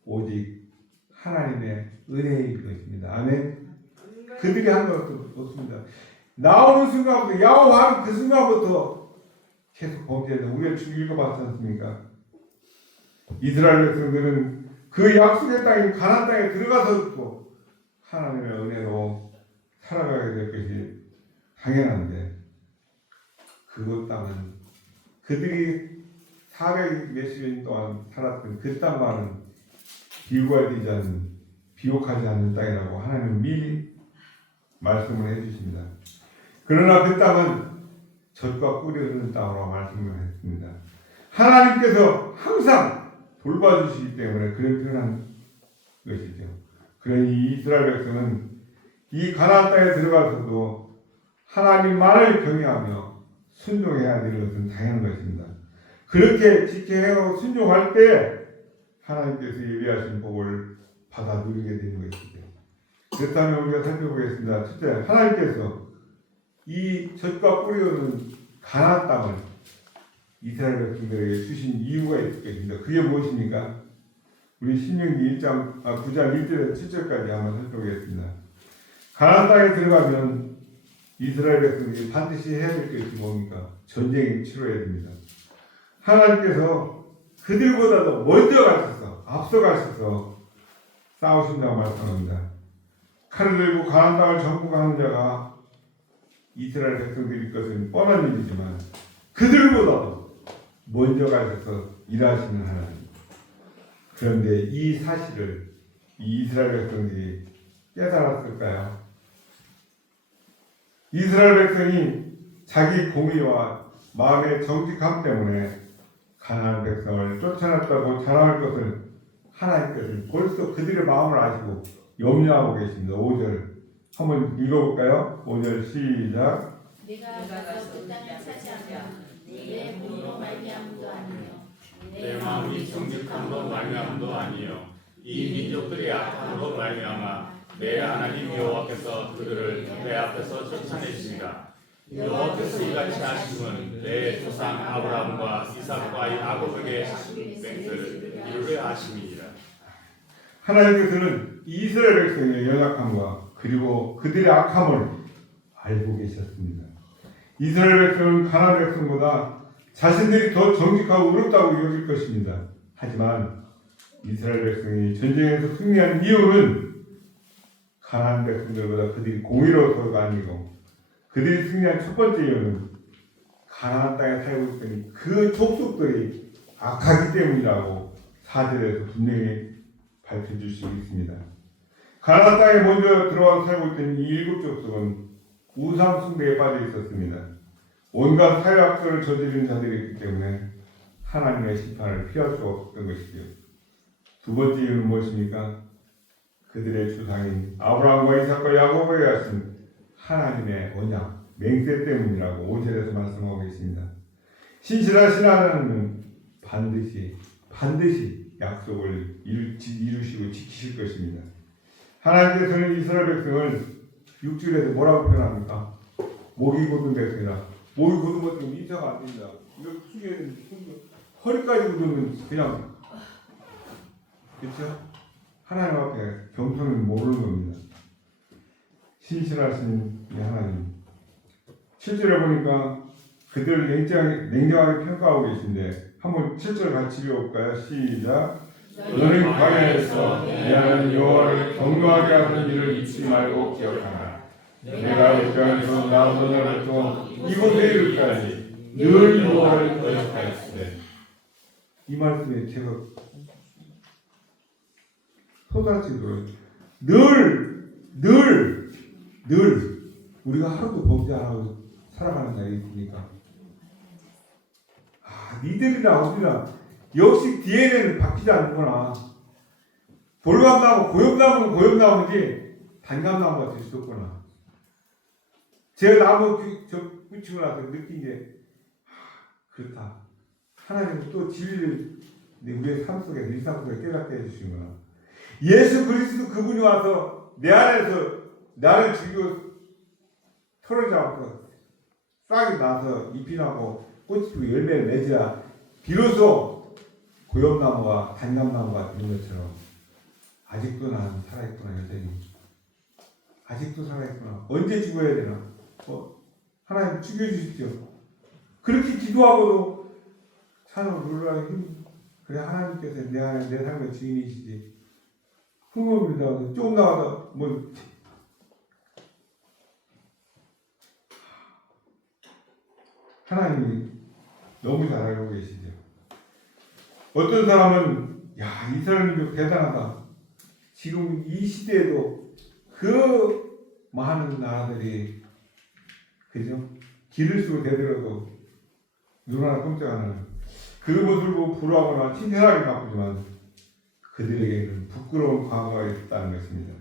오직 하나님의 은혜일 것입니다. 아멘. 그들이 한 것도 없습니다. 나오는 순간부터 야호와는 그 순간부터 계속 범죄해서 우리가 쭉 읽어봤지 않습니까? 이스라엘 백성들은 그 약속의 땅인 가나안 땅에 들어가서도 하나님의 은혜로 살아가게 될 것이 당연한데 그것 땅은 그들이 400 몇십 년 동안 살았던 그 땅과는 비교되지 않는 비옥하지 않는 땅이라고 하나님은 미리 말씀을 해주십니다. 그러나 그 땅은 젖과 꿀이 흐르는 땅으로 말씀을 했습니다. 하나님께서 항상 돌봐주시기 때문에 그런 표현한 것이죠. 그러니 이스라엘 백성은 이 가나안 땅에 들어가서도 하나님만을 경외하며 순종해야 될 것은 당연한 것입니다. 그렇게 지켜하고 순종할 때 하나님께서 예비하신 복을 받아 누리게 되는 것이죠. 그렇다면 우리가 살펴보겠습니다. 첫째, 하나님께서 이 젖과 꿀이 흐르는 가나안 땅을 이스라엘 백성들에게 주신 이유가 있을 것입니다. 그게 무엇입니까? 우리 신명기 9장 1절에서 7절까지 한번 살펴보겠습니다. 가나안 땅에 들어가면 이스라엘 백성들이 반드시 해야 될 것이 뭡니까? 전쟁을 치러야 됩니다. 하나님께서 그들보다도 먼저 가셔서 앞서 가셔서 싸우신다고 말씀합니다. 칼을 들고 가나안 땅을 정복하는 자가 이스라엘 백성들일 것은 뻔한 일이지만 그들보다도 먼저 가셔서 일하시는 하나님. 그런데 이 사실을 이 이스라엘 백성들이 깨달았을까요? 이스라엘 백성이 자기 공의와 마음의 정직함 때문에 가나안 백성을 쫓아냈다고 자랑할 것을 하나님께서 벌써 그들의 마음을 아시고 염려하고 계십니다. 5절 한번 읽어볼까요? 5절 시작. 내가 가서 그 땅을 차지하면 내 몸으로 말미암음도 아니요 내 마음이 정직함으로 말미암음도 아니요 이 민족들이 악함으로 말미암아 내 하나님 여호와께서 그들을 내 앞에서 쫓아내십니다. 여호와께서 이같이 하심은 내 조상 아브라함과 이삭과 야곱에게 하신 맹세를 이루려 하심이니라. 하나님께서는 이스라엘 백성의 연약함과 그리고 그들의 악함을 알고 계셨습니다. 이스라엘 백성은 가나안 백성보다 자신들이 더 정직하고 의롭다고 여길 것입니다. 하지만 이스라엘 백성이 전쟁에서 승리한 이유는 가나안 백성들보다 그들이 공의로워서가 아니고 그들이 승리한 첫 번째 이유는 가나안 땅에 살고 있던 그 족속들이 악하기 때문이라고 4절에서 분명히 밝혀줄 수 있습니다. 가나안 땅에 먼저 들어와서 살고 있던 이 7 족속은 우상 숭배에 빠져 있었습니다. 온갖 사회악설을 저지른 자들이기 때문에 하나님의 심판을 피할 수 없었던 것이죠. 두 번째 이유는 무엇입니까? 그들의 주상인 아브라함과 이삭과 야곱에게 하신 하나님의 언약, 맹세 때문이라고 5절에서 말씀하고 계십니다. 신실하신 하나님은 반드시 약속을 이루시고 지키실 것입니다. 하나님께서는 이스라엘 백성을 6절에서 뭐라고 표현합니까? 목이 곧은 백성이라. 목이 곧은 것은 인사가 안 된다. 이거 숙여야 허리까지 굳으면 그냥 그렇죠? 하나님 앞에 겸손을 모르는 겁니다. 신실하신 이 하나님. 7절에 보니까 그들을 냉정하게 평가하고 계신데 한번 7절 같이 읽어볼까요? 시작. 너는 광야에서 내 하나님 여호와를 경외하게 하는 일을 잊지 말고 기억하라. 내가 백성에서 나오던 날부터 이곳에 이르기까지 늘 여호와를 거역하였으되. 이 말씀에 제가 소다치도록 늘 우리가 하루도 범죄 안 하고 살아가는 날이 있으니까 니들이나 우리나 역시 DNA는 바뀌지 않는구나. 돌감나무 고엽나무는 고엽나무지 단감나무가 될 수 없구나. 제가 나무 붙이고 나서 느낀 게 그렇다. 하나님은 또 진리를 우리의 삶 속에 일상 속에 깨닫게 해주시는구나. 예수 그리스도 그분이 와서 내 안에서 나를 죽이고 털어잡아서 싹이 나서 잎이 나고 꽃이 피고 열매를 맺으라 비로소 고엽나무와 단감나무가 되는 것처럼 아직도 나는 살아있구나. 여전히 아직도 살아있구나. 언제 죽어야 되나. 하나님 죽여주십시오. 그렇게 기도하고도 찬을 누르라는 힘. 그래 하나님께서 내 안에 내 삶의 주인이시지. 흥얼거리 나와서 조금 나와서 하나님이 너무 잘 알고 계시죠. 어떤 사람은 이스라엘 민족 대단하다. 지금 이 시대에도 그 많은 나라들이 그죠? 길을 쓰고 대들어도 눈 하나 깜짝 안 하는 그 모습을 보고 불화하거나 칭찬하기 바쁘지만 그들에게는 부끄러운 과거가 있다는 것입니다.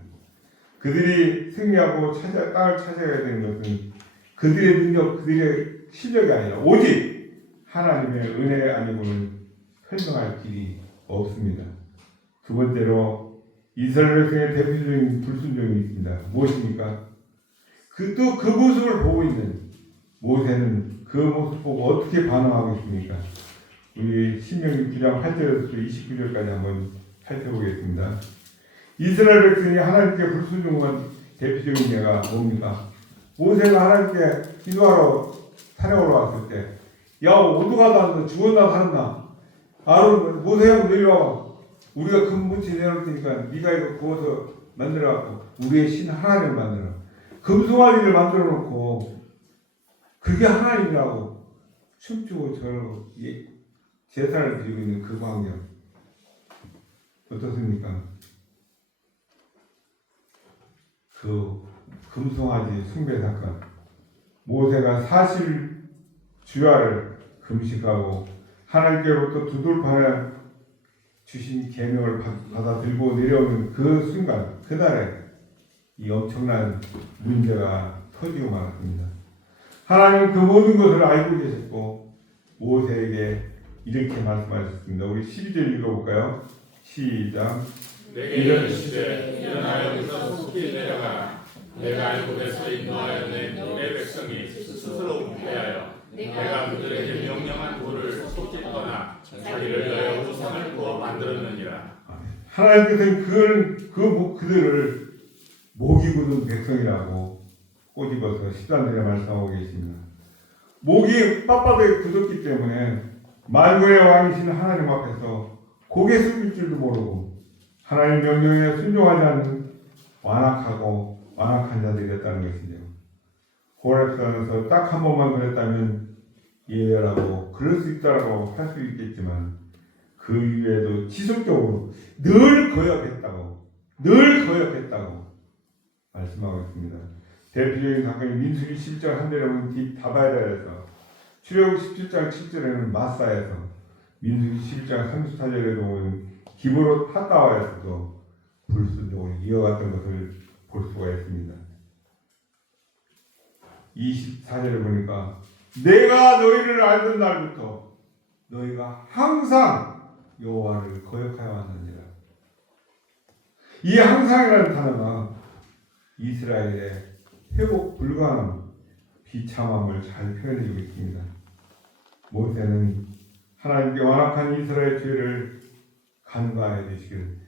그들이 승리하고 땅을 차지해야 되는 것은 그들의 능력, 그들의 실력이 아니라 오직 하나님의 은혜 아니고는 설명할 길이 없습니다. 두 번째로 이스라엘 백성의 대표적인 불순종이 있습니다. 무엇입니까? 또 그 모습을 보고 있는 모세는 그 모습 보고 어떻게 반응하고 있습니까? 우리 신명기 9장 8절에서 29절까지 한번 살펴보겠습니다. 이스라엘 백성이 하나님께 불순종한 대표적인 예가 뭡니까? 모세가 하나님께 기도하러 산에 올라왔을 때, 오두가도 안 돼, 죽었나 살았나? 아론, 모세야 내려와봐. 우리가 금붙이 내놓을 테니까 네가 이거 구워서 만들어갖고 우리의 신 하나님을 만들어. 금송아지를 만들어 놓고 그게 하나님이라고 춤추고 저러고 제사를 드리고 있는 그 광경 어떻습니까? 그 금송아지 숭배 사건, 모세가 사실 주야를 금식하고 하나님께로부터 두 돌판에 주신 계명을 받아 들고 내려오는 그 순간, 그날에 이 엄청난 문제가 터지고 말았습니다. 하나님은 그 모든 것을 알고 계셨고 모세에게 이렇게 말씀하셨습니다. 우리 12절 읽어볼까요? 시작. 내게 이르시되 일어나여서 속히 내려가라. 내가 알고에서 인도하여 낸 내 백성이 스스로 무패하여 내가 그들에게 명령한 돌을 속히 떠나 자기를 위하여 우상을 구워 만들었느니라. 하나님께서는 그들을 목이 굳은 백성이라고 꼬집어서 13절에 말씀하고 계십니다. 목이 빳빳하게 굳었기 때문에 만군의 왕이신 하나님 앞에서 고개 숙일 줄도 모르고 하나님 명령에 순종하지 않는 완악한 자들이었다는 것이죠. 호렙산에서 딱 한 번만 그랬다면 예외라고 그럴 수 있다라고 할 수 있겠지만 그 이후에도 지속적으로 늘 거역했다고 말씀하고 있습니다. 대표적인 사건이 민수기 10장 한 절에 보면 뒷다바에다에서 출애굽 17장 7절에는 마사에서 민수기 11장 34절에도 보면 기브롯 핫다와에서도 불순종을 이어갔던 것을 볼 수가 있습니다. 24절에 보니까 내가 너희를 알던 날부터 너희가 항상 여호와를 거역하여 왔느니라. 이 항상이라는 단어가 이스라엘의 회복 불가능 비참함을 잘 표현해주고 있습니다. 모세는 하나님께 완악한 이스라엘 죄를 간과해 주시기를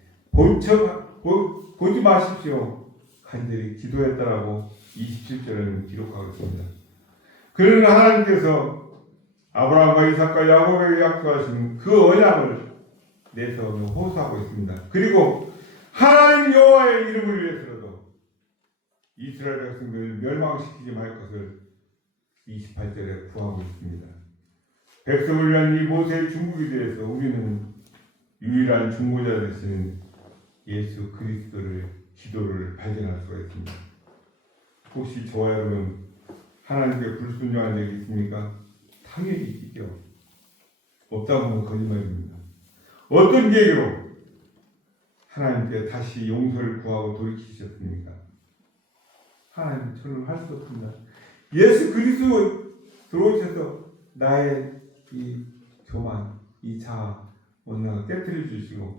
보지 마십시오. 간절히 기도했다라고 27절에는 기록하고 있습니다. 그러나 하나님께서 아브라함과 이삭과 야곱에게 약속하신 그 언약을 내서 호소하고 있습니다. 그리고 하나님 여호와의 이름을 위해서라도 이스라엘 백성들을 멸망시키지 말 것을 28절에 구하고 있습니다. 백성을 위한 이 모세의 중국에 대해서 우리는 유일한 중보자 되시는 예수 그리스도를 기도를 발견할 수가 있습니다. 혹시 저와 여러분 하나님께 불순종한 적이 있습니까? 당연히 있죠. 없다고 하면 거짓말입니다. 어떤 계기로 하나님께 다시 용서를 구하고 돌이키셨습니까? 하나님 저는 할 수 없습니다. 예수 그리스도 들어오셔서 나의 이 교만, 이 자아, 원망을 깨뜨려 주시고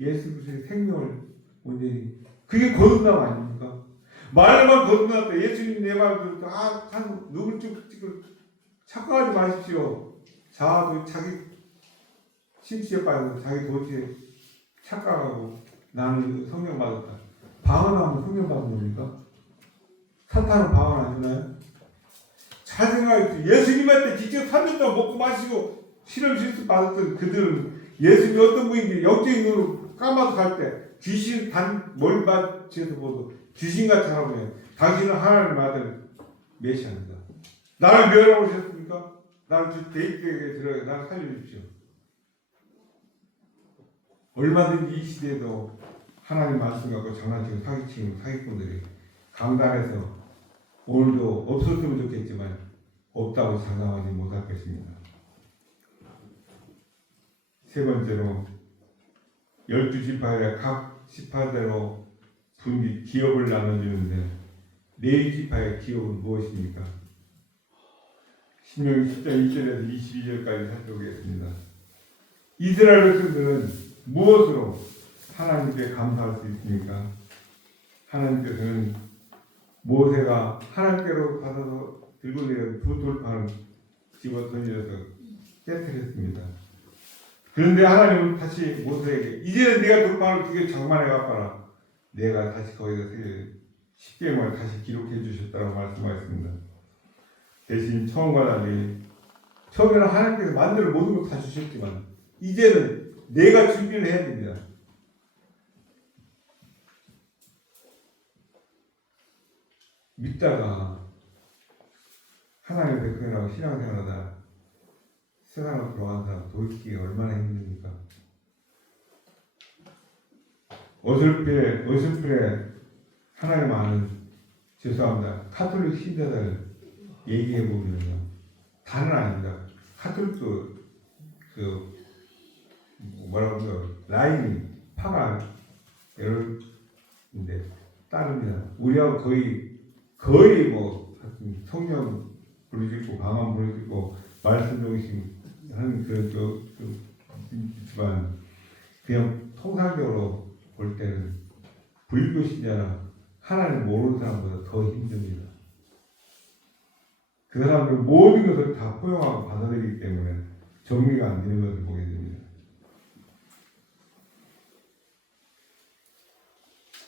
예수 그리스도의 생명을 온전히 그게 거듭남 아닙니까? 말만 거듭났다. 예수님 내 말 듣고 참 눈을 찍고 착각하지 마십시오. 자아도 자기 심취에 빠져서 자기 도취에 착각하고 나는 성령 받았다. 방언하면 성령 받는 겁니까? 사탄은 방언 안 주나요? 잘 생각해보세요. 예수님한테 직접 3년 동안 먹고 마시고 실험 실수 받았던 그들은 예수님이 어떤 분인지 영적인 눈으로 까마득 할 때 귀신 머리 받쳐서 보도 귀신같이 하라고 당신은 하나님 아들 메시아입니다. 나를 멸하고 오셨습니까? 나를 대입되게 들어가 나를 살려주십시오. 얼마든지 이 시대에도 하나님 말씀 갖고 장난치고 사기치는 사기꾼들이 강단에서 오늘도 없었으면 좋겠지만 없다고 장담하지 못할 것입니다. 세 번째로 12지파에 각 지파대로 분기 기업을 나눠주는데 네 지파의 기업은 무엇입니까? 신명기 10장 1절에서 22절까지 살펴보겠습니다. 이스라엘 백성들은 무엇으로 하나님께 감사할 수 있습니까? 하나님께서는 모세가 하나님께로 받아서 들고 내려온 두 돌판을 집어 던져서 깨뜨렸습니다. 그런데 하나님은 다시 모세에게 이제는 네가 돌판을 2개 장만해 갖거라. 내가 다시 거기다 십계명을 다시 기록해 주셨다고 말씀하셨습니다. 대신 처음과 달리 처음에는 하나님께서 만들 모든 걸 다 주셨지만 이제는 내가 준비를 해야 됩니다. 믿다가 하나님의 백성이라고 신앙생활하다 세상으로 들어간 사람 돌이키기가 얼마나 힘듭니까? 어설프게 하나님 아는 죄송합니다. 카톨릭 신자들 얘기해 보면요, 다는 아닙니다. 카톨릭도 뭐라고 하죠? 라인이 파가 여러인데 따릅니다. 우리하고 거의 뭐 성령 부르짖고 강한 부르짖고 말씀 중심 하는 그런 좀 있지만 그냥 통상적으로 볼 때는 불교 신자나 하나님 모르는 사람보다 더 힘듭니다. 그 사람들은 모든 것을 다 포용하고 받아들이기 때문에 정리가 안 되는 것을 보게 됩니다.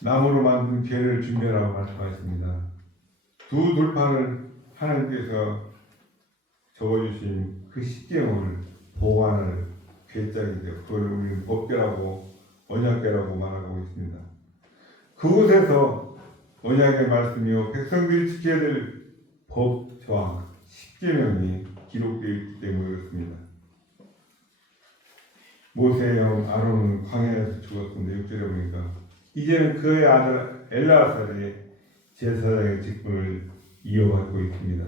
나무로 만든 괴를 준비하라고 말씀하셨습니다. 두 돌판을 하나님께서 적어주신 그 십계명을 보관할 괴짝인데요. 그걸 우리는 법궤라고 언약궤라고 말하고 있습니다. 그곳에서 언약의 말씀이요 백성들이 지켜야 될 법 조항 십계명이 기록되어 있기 때문에 그렇습니다. 모세의 형 아론은 광야에서 죽었는데 6절에 보니까 이제는 그의 아들 엘라사르의 제사장의 직분을 이어받고 있습니다.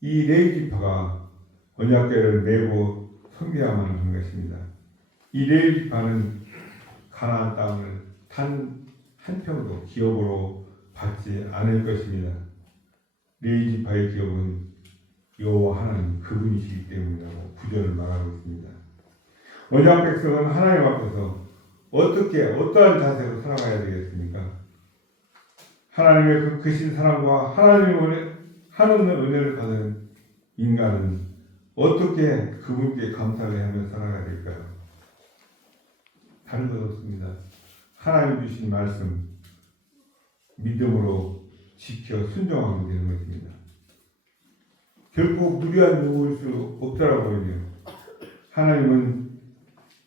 이 레위지파가 언약궤를 메고 섬겨야만 하는 것입니다. 이 레위지파는 가나안 땅을 단 한 평도 기업으로 받지 않을 것입니다. 레위지파의 기업은 여호와 하나님 그분이시기 때문이라고 구절을 말하고 있습니다. 언약 백성은 하나님 앞에서 어떠한 자세로 살아가야 되겠습니까? 하나님의 그 크신 사랑과 하나님의 한없는 은혜를 받은 인간은 어떻게 그분께 감사를 하며 살아가야 될까요? 다른 것 없습니다. 하나님 주신 말씀 믿음으로 지켜 순종하면 되는 것입니다. 결코 무리한 요구일 수 없더라고요. 하나님은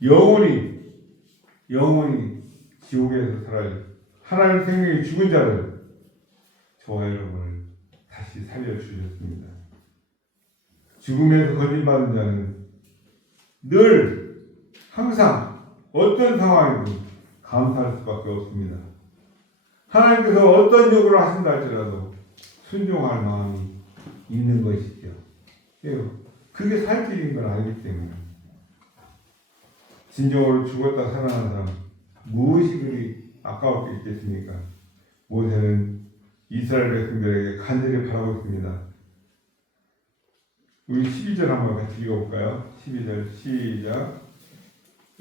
영원히 지옥에서 살아요. 하나님 생명이 죽은 자를 저와 여러분을 다시 살려주셨습니다. 죽음에서 건진받은 자는 늘 항상 어떤 상황이든 감사할 수밖에 없습니다. 하나님께서 어떤 요구를 하신다 할지라도 순종할 마음이 있는 것이죠. 그게 살 길인 걸 알기 때문에 진정으로 죽었다 살아난 사람 무엇이 그리 아까울 게 있겠습니까? 모세는 이스라엘 백성들에게 간절히 바라고 있습니다. 우리 12절 한번 같이 읽어볼까요? 12절 시작.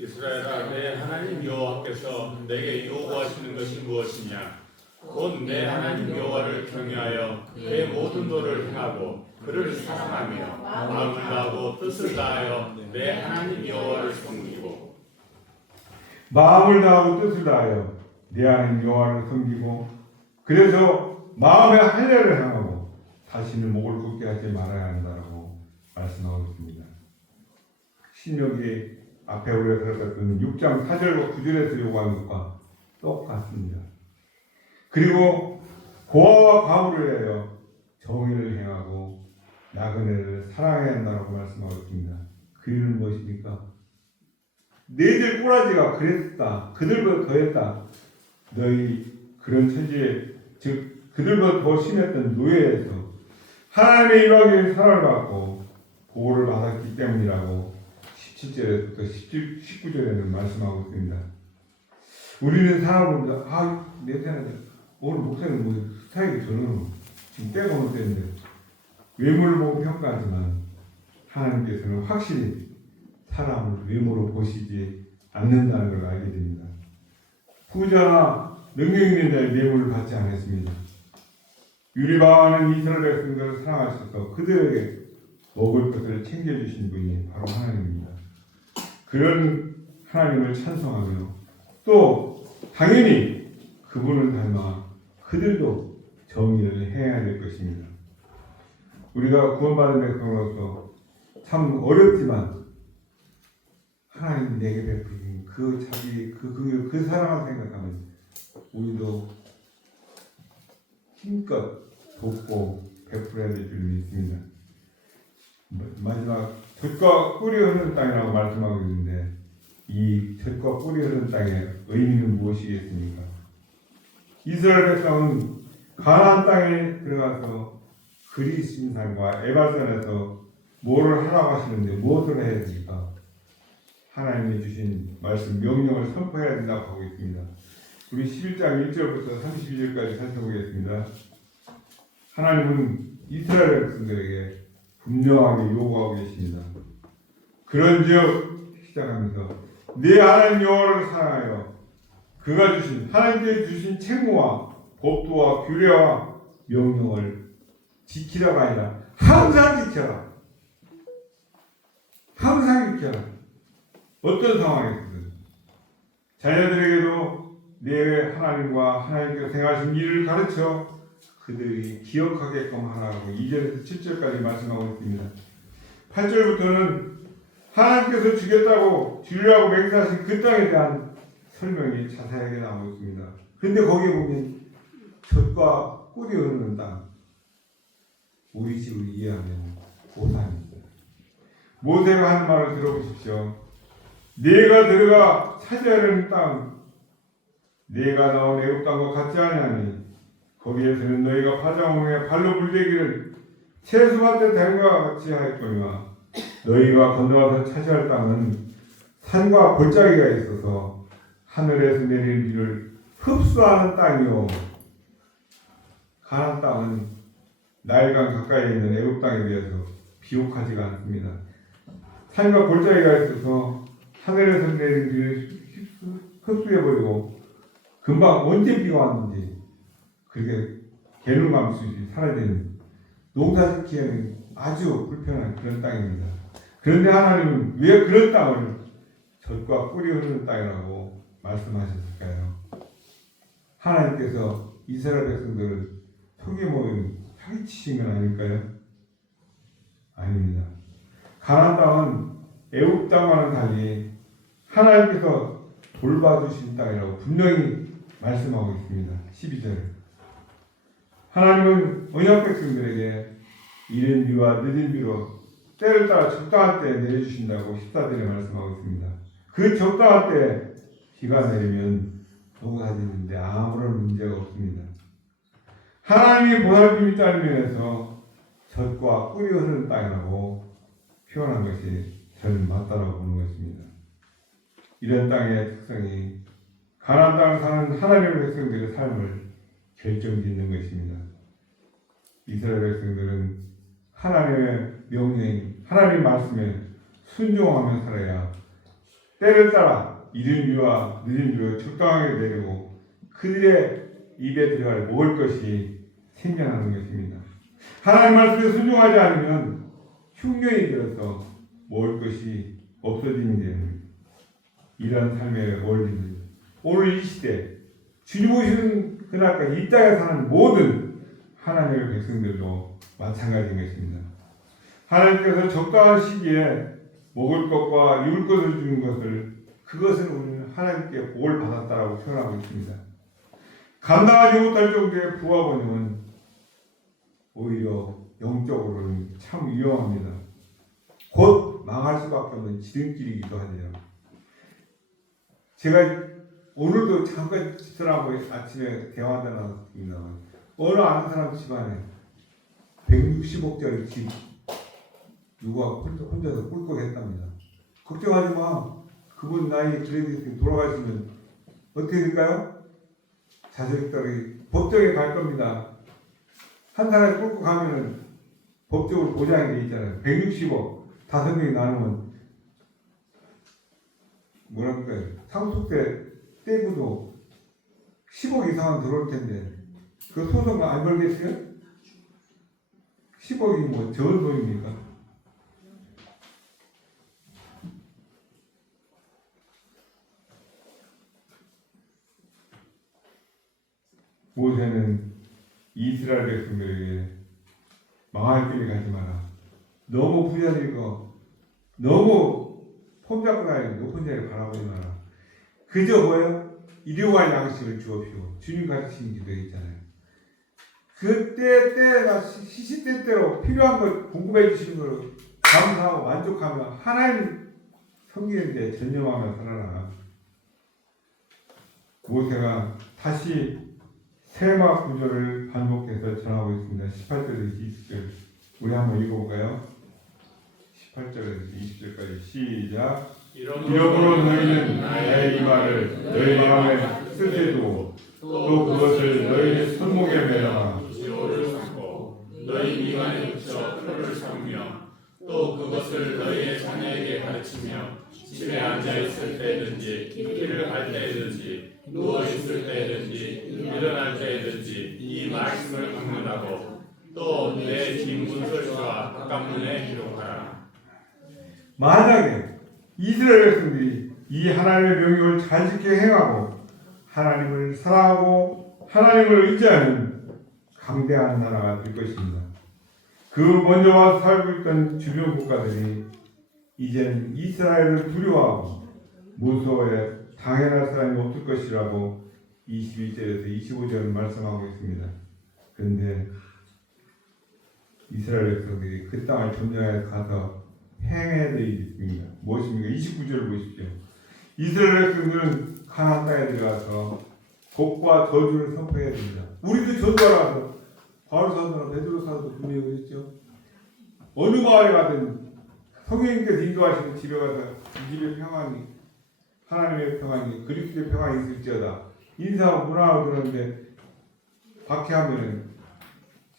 이스라엘아, 내 하나님 여호와께서 내게 요구하시는 것이 무엇이냐? 곧 내 하나님 여호와를 경외하여 그의 모든 도를 행하고 그를 사랑하며 마음을 다하고 뜻을 다하여 내 하나님 여호와를 섬기고. 마음을 다하고 뜻을 다하여 내 하나님 여호와를 섬기고, 그래서 마음의 할례를 행하고 자신을 목을 굽게 하지 말아야 한다라고 말씀하고 있습니다. 신명기 앞에 우리가 들었던 6장 4절과 9절에서 요구하는 것과 똑같습니다. 그리고 고아와 과부를 위하여 정의를 행하고 나그네를 사랑해야 한다고 말씀하고 있습니다. 그 이유는 무엇입니까? 너희들 꼬라지가 그랬다, 그들보다 더했다. 너희 그런 처지에, 즉 그들보다 더 심했던 노예에서 하나님의 일하기 사랑을 받고 보호를 받았기 때문이라고 17절에서부터 19절에는 말씀하고 있습니다. 우리는 사람보다 냄새나죠. 오늘 목사님 뭐 스타일이 저는 지금 떼고는 때인데 외모를 보고 평가하지만 하나님께서는 확실히 사람을 외모로 보시지 않는다는 걸 알게 됩니다. 부자나 능력 있는 자의 외모를 받지 않았습니다. 유리방하는 이스라엘 백성들을 사랑하셔서 그들에게 먹을 것을 챙겨주신 분이 바로 하나님입니다. 그런 하나님을 찬송하며 또 당연히 그분을 닮아 그들도 정의를 해야 될 것입니다. 우리가 구원받은 백성으로서 참 어렵지만 하나님 내게 베푸신 그 사랑을 생각하면 우리도 힘껏 돕고 베풀어야 될 줄 믿습니다. 마지막 젖과 꿀이 흐르는 땅이라고 말씀하고 있는데 이 젖과 꿀이 흐르는 땅의 의미는 무엇이겠습니까? 이스라엘 백성은 가나안 땅에 들어가서 그리스인산과 에발산에서 뭐를 하라고 하시는데 무엇을 해야 됩니까? 하나님이 주신 말씀 명령을 선포해야 된다고 하고 있습니다. 우리 11장 1절부터 32절까지 살펴보겠습니다. 하나님은 이스라엘 백성들에게 분명하게 요구하고 계십니다. 그런즉 시작하면서 내 하나님 여호와를 사랑하여 그가 주신 하나님께 주신 책무와 법도와 규례와 명령을 지키라가 아니라 항상 지켜라. 항상 지켜라. 어떤 상황에서든 자녀들에게도 내 하나님과 하나님께서 행하신 일을 가르쳐 그들이 기억하게끔 하라고 2절에서 7절까지 말씀하고 있습니다. 8절부터는 하나님께서 주겠다고 주려고 맹세하신 그 땅에 대한 설명이 자세하게 나오고 있습니다. 그런데 거기에 보면 젖과 꿀이 흐르는 땅, 우리 식으로 이해하면 고산입니다. 모세가 하는 말을 들어보십시오. 내가 들어가 차지해야 하는 땅, 내가 나온 애굽 땅과 같지 아니하니 거기에서는 너희가 파장홍에 발로 물대기를 채수밭에 댐과 같이 하였거니와 너희가 건너와서 차지할 땅은 산과 골짜기가 있어서 하늘에서 내리는 비를 흡수하는 땅이요. 가나안 땅은 나일강 가까이에 있는 애굽 땅에 비해서 비옥하지가 않습니다. 산과 골짜기가 있어서 하늘에서 내리는 비를 흡수해버리고 금방 언제 비가 왔는지 그게 개눈감 수지 사라지는 농사짓기에는 아주 불편한 그런 땅입니다. 그런데 하나님은 왜 그런 땅을 젖과 꿀이 흐르는 땅이라고 말씀하셨을까요? 하나님께서 이스라엘 백성들을 속이모임 사기치신 건 아닐까요? 아닙니다. 가나안 땅은 애굽 땅과는 달리 하나님께서 돌봐주신 땅이라고 분명히 말씀하고 있습니다. 12절. 하나님은 언약 백성들에게 이른 비와 늦은 비로 때를 따라 적당한 때에 내려주신다고 14절에 말씀하고 있습니다. 그 적당한 때에 비가 내리면 농사짓는데 아무런 문제가 없습니다. 하나님이 보살핌이 있다는 면에서 젖과 꿀이 흐르는 땅이라고 표현한 것이 저는 맞다라고 보는 것입니다. 이런 땅의 특성이 가나안 땅을 사는 하나님의 백성들의 삶을 결정짓는 것입니다. 이스라엘 백성들은 하나님의 명령인 하나님 말씀에 순종하며 살아야 때를 따라 이른 비와 늦은 비로 적당하게 내리고 그들의 입에 들어갈 먹을 것이 생겨나는 것입니다. 하나님 말씀에 순종하지 않으면 흉년이 들어서 먹을 것이 없어지는 데는 이런 삶의 원리는 오늘 이 시대 주님 오시는 그날까지 이 땅에 사는 모든 하나님의 백성들도 마찬가지인 것입니다. 하나님께서 적당한 시기에 먹을 것과 입을 것을 주는 것을 그것을 우리는 하나님께 복을 받았다라고 표현하고 있습니다. 감당하지 못할 정도의 부와 번영은 오히려 영적으로는 참 위험합니다. 곧 망할 수밖에 없는 지름길이기도 하네요. 제가 오늘도 잠깐 집사람하고 아침에 대화하다 나왔습니다. 어느 아는 사람 집안에 160억짜리 집 누가 혼자서 꿀꺽했답니다. 걱정하지 마. 그분 나이 그래도 돌아가시면 어떻게 될까요? 자식들이 법정에 갈 겁니다. 한 사람이 꿀꺽하면은 법적으로 보장이 돼 있잖아요. 160억 5명이 나누면 뭐랄까요? 상속세 떼고도 10억 이상은 들어올 텐데 그 소송 안 걸겠어요? 10억이 뭐 적은 돈입니까? 모세는 이스라엘 백성들에게 망할 길에 가지 마라. 너무 부자리고 너무 폼잡고 다니는 높은 자리에 바라보지 마라. 그저 뭐예요? 일용할 양식을 주옵시오. 주님 가르치신 기도 있잖아요. 그때때나 시시때때로 필요한 걸 공급해 주시는 걸 감사하고 만족하며 하나님 섬기는 데 전념하며 살아라. 모세가 다시 세마 구절을 반복해서 전하고 있습니다. 18절에서 20절 우리 한번 읽어볼까요? 18절에서 20절까지 시작. 이러므로 너희는 나의 이 말을 너희 마음에 쓰되 또 그것을 너희 손목에 매라. 지호를 삼고 너희 미간에 붙여 표를 삼으며 또 그것을 너희의 자녀에게 가르치며 집에 앉아 있을 때든지 길을 갈 때든지 누워 있을 때든지 일어날 때든지 이 말씀을 강론하고 또 내 집 문설주와 바깥문에 기록하라. 만약에 이스라엘 백성들이 이 하나님의 명령을 잘 지켜 행하고 하나님을 사랑하고 하나님을 의지하는 강대한 나라가 될 것입니다. 그 먼저 와서 살고 있던 주변 국가들이 이제는 이스라엘을 두려워하고 무서워해 당연할 사람이 없을 것이라고 22절에서 25절은 말씀하고 있습니다. 그런데 이스라엘 백성들이 그 땅을 점령해 가서 행해야 될 일이 있습니다. 무엇입니까? 29절을 보십시오. 이스라엘 백성들은 가나안 땅에 들어가서 복과 저주를 선포해야 됩니다. 우리도 전도하러 바울 사도나 베드로 사도도 분명히 그랬죠. 어느 마을에 가든 성령님께서 인도하시는 집에 가서 이 집의 평안이 하나님의 평안이 그리스도의 평안이 있을지어다. 인사하고 문화하고 그러는데 박해하면은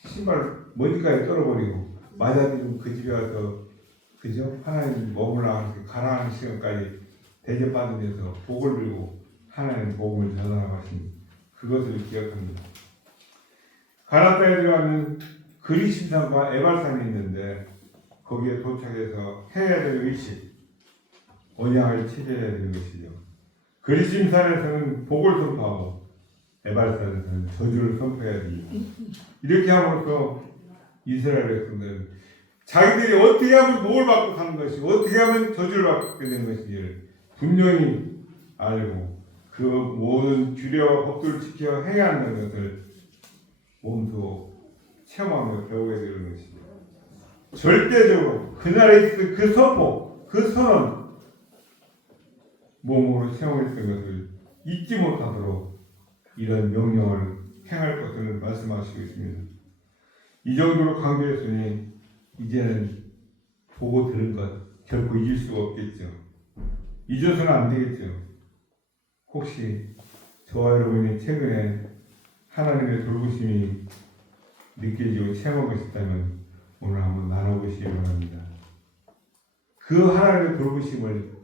신발 머리까지 떨어버리고 맞아들이면 그 집에 가서 그죠? 하나님 머물러 가라하는 시간까지 대접받으면서 복을 빌고 하나님 복음을 전하라고 하신 그것을 기억합니다. 가나안 땅에 들어가면 그리심산과 에발산이 있는데 거기에 도착해서 해야 될 의식, 언약을 체제해야 되는 것이죠. 그리심산에서는 복을 선포하고 에발산에서는 저주를 선포해야지. 이렇게 함으로써 이스라엘 백성들은 자기들이 어떻게 하면 복을 받고 사는 것이고 어떻게 하면 저주를 받게 되는 것인지를 분명히 알고 그 모든 규례와 법도를 지켜 행해야 한다는 것을 몸소 체험하며 배우게 되는 것이죠. 절대적으로 그날에 있을 그 선포, 그 선언 몸으로 체험했던 것을 잊지 못하도록 이런 명령을 행할 것을 말씀하시고 있습니다. 이 정도로 강조했으니 이제는 보고 들은 것 결코 잊을 수가 없겠죠. 잊어서는 안 되겠죠. 혹시 저와 여러분이 최근에 하나님의 돌보심이 느껴지고 체험하고 싶다면 오늘 한번 나눠보시기 바랍니다. 그 하나님의 돌보심을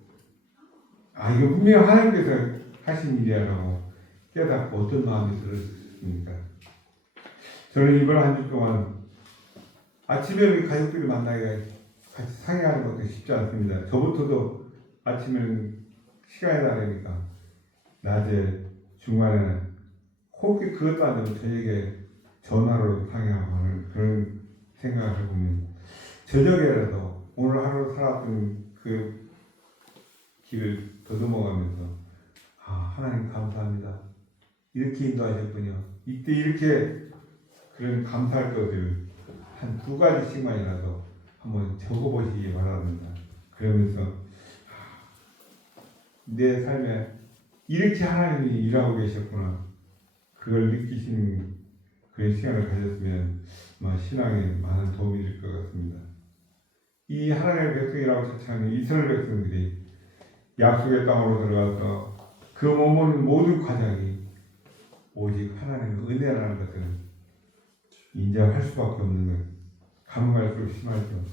이거 분명히 하나님께서 하신 일이라고 깨닫고 어떤 마음이 들었습니까? 저는 이번 한 주 동안 아침에 우리 가족들이 만나기가 같이 상의하는 것도 쉽지 않습니다. 저부터도 아침에는 시간이 다르니까 낮에 중간에는 혹시 그것도 안 되면 저녁에 전화로 상의하고 하는 그런 생각을 해보면 저녁에라도 오늘 하루 살았던 그 길을 더듬어가면서 하나님 감사합니다. 이렇게 인도하셨군요. 이때 이렇게 그런 감사할 것을 한 2가지씩만이라도 한번 적어보시기 바랍니다. 그러면서 내 삶에 이렇게 하나님이 일하고 계셨구나. 그걸 느끼시는 그런 시간을 가졌으면 신앙에 많은 도움이 될 것 같습니다. 이 하나님의 백성이라고 자칭하는 이스라엘 백성들이 약속의 땅으로 들어가서 그 몸은 모든 과정이 오직 하나님의 은혜라는 것을 인정할 수밖에 없는 것. 가문갈수록 심하죠.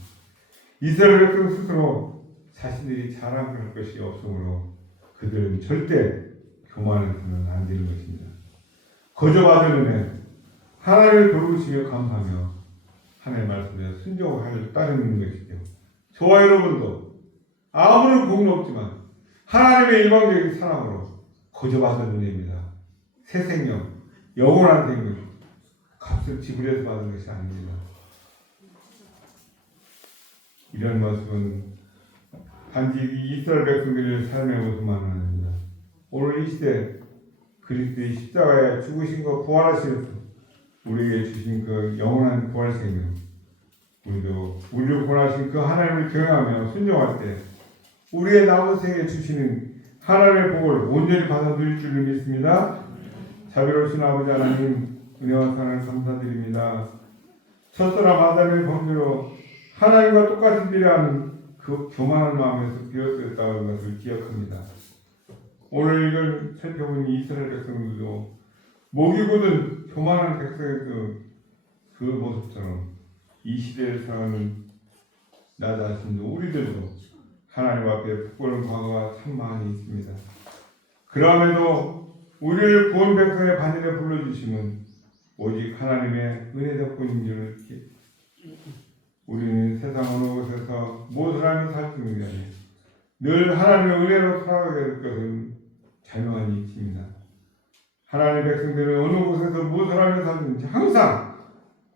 이스라엘 백성 스스로 자신들이 자랑할 것이 없으므로 그들은 절대 교만해서는 안 되는 것입니다. 거저 받은 은혜, 하나님을 돌보시며 감사하며 하나님의 말씀에 순종을 따르는 것이죠. 저와 여러분도 아무런 공로 없지만 하나님의 일방적인 사랑으로 거저 받은 은혜입니다. 새 생명, 영원한 생명, 값을 지불해서 받은 것이 아닙니다. 이런 모습은 단지 이스라엘 백성들의 삶의 모습만은 아닙니다. 오늘 이 시대 그리스도의 십자가에 죽으신 것 부활하시면서 우리에게 주신 그 영원한 부활 생명, 우리도 우리를 구원하신 그 하나님을 경외하며 순종할 때 우리의 남은 생에 주시는 하나님의 복을 온전히 받아 누릴 줄을 믿습니다. 자비로우신 아버지 하나님, 은혜와 사랑을 감사드립니다. 첫사람 아담의 범죄로 하나님과 똑같이 비례하는 그 교만한 마음에서 비었었다는 것을 기억합니다. 오늘 이걸 살펴본 이스라엘 백성들도 목이 곧은 교만한 백성의 그 모습처럼 이 시대를 살아가는 나 자신도 우리들도 하나님 앞에 부끄러운 과거가 참 많이 있습니다. 그럼에도 우리를 구원 백성의 반열에 불러주심은 오직 하나님의 은혜 덕분인 줄을 우리는 세상 어느 곳에서 무엇을 하며 살 수 있는 게 아니에요. 늘 하나님의 은혜로 살아가게 될 것은 자명한 이치입니다. 하나님의 백성들은 어느 곳에서 무엇을 하며 살든지 항상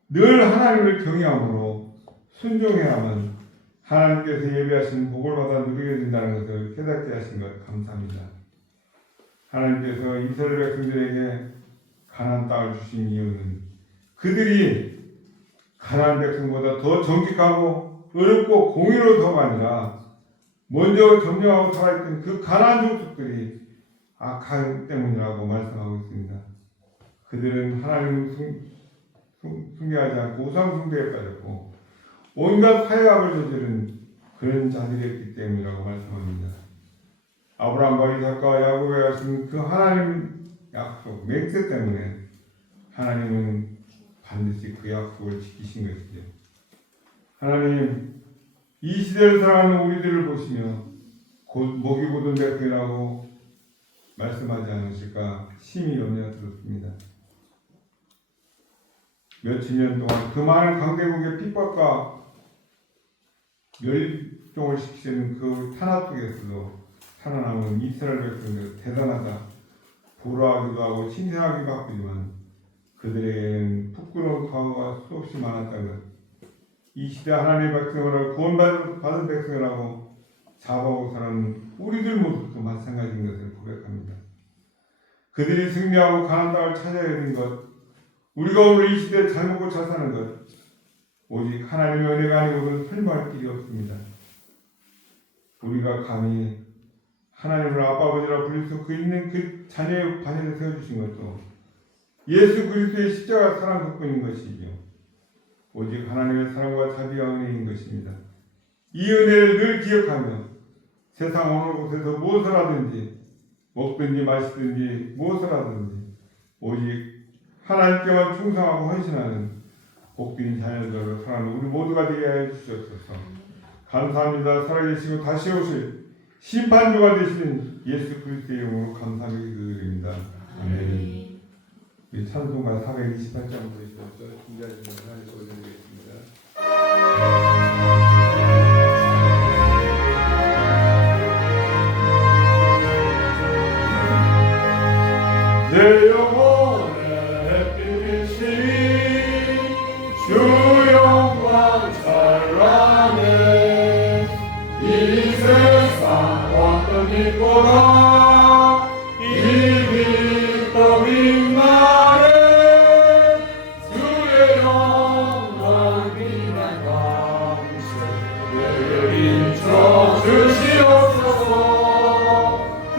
늘 하나님을 경외함으로 순종해야만 하나님께서 예비하신 복을 받아 누리게 된다는 것을 깨닫게 하신 것 감사합니다. 하나님께서 이스라엘 백성들에게 가나안 땅을 주신 이유는 그들이 가나안 백성보다 더 정직하고 어렵고 공의로서가 아니라 먼저 점령하고 살아있던 그 가나안 족속들이 악하기 때문이라고 말씀하고 있습니다. 그들은 하나님을 숭배하지 않고 우상 숭배에 빠졌고 온갖 사회악을 저지른 그런 자들이었기 때문이라고 말씀합니다. 아브라함과 이삭과 야곱에 하신 그 하나님 약속, 맹세 때문에 하나님은 반드시 그 약속을 지키신 것이죠. 하나님, 이 시대를 살아가는 우리들을 보시며 곧 목이 곧은 백성이라고 말씀하지 않으실까 심히 염려스럽습니다. 몇십 년 동안 그 많은 강대국의 핍박과 멸종을 시키는 그 탄압 속에서도 살아남은 이스라엘 백성들 대단하다 부러워하기도 하고 칭찬하기도 하지만 그들에게는 부끄러운 과거가 수없이 많았다는 것. 이 시대 하나님의 백성으로 구원받은 백성이라고 자부하고 사는 우리들 모두도 마찬가지인 것을 고백합니다. 그들이 승리하고 가나안 땅을 찾아야 되는 것, 우리가 오늘 이 시대에 잘 먹고 잘 사는 것, 오직 하나님의 은혜가 아니고는 설명할 길이 없습니다. 우리가 감히 하나님을 아빠 아버지라 부르셔서 그 있는 그 자녀의 반열에 세워주신 것도 예수 그리스도의 십자가 사랑 덕분인 것이죠. 오직 하나님의 사랑과 자비와 은혜인 것입니다. 이 은혜를 늘 기억하며 세상 어느 곳에서 무엇을 하든지 먹든지 마시든지 무엇을 하든지 오직 하나님께만 충성하고 헌신하는 복된 자녀들을 사랑하는 우리 모두가 되게 하여 주시옵소서. 감사합니다. 살아계시고 다시 오실 심판주가 되시는 예수 그리스도의 이름으로 감사하며 기도드립니다. 아멘. 우리 찬송가 428장부터 있어서 준비하시면 하나님 올려드리겠습니다. 내 영혼의 빛이 주 영광 찬란해 이 세상 어떤 빛보다 이미 더 빛나네 주의 영광 빛난 광채 내게 비춰 주시옵소서 그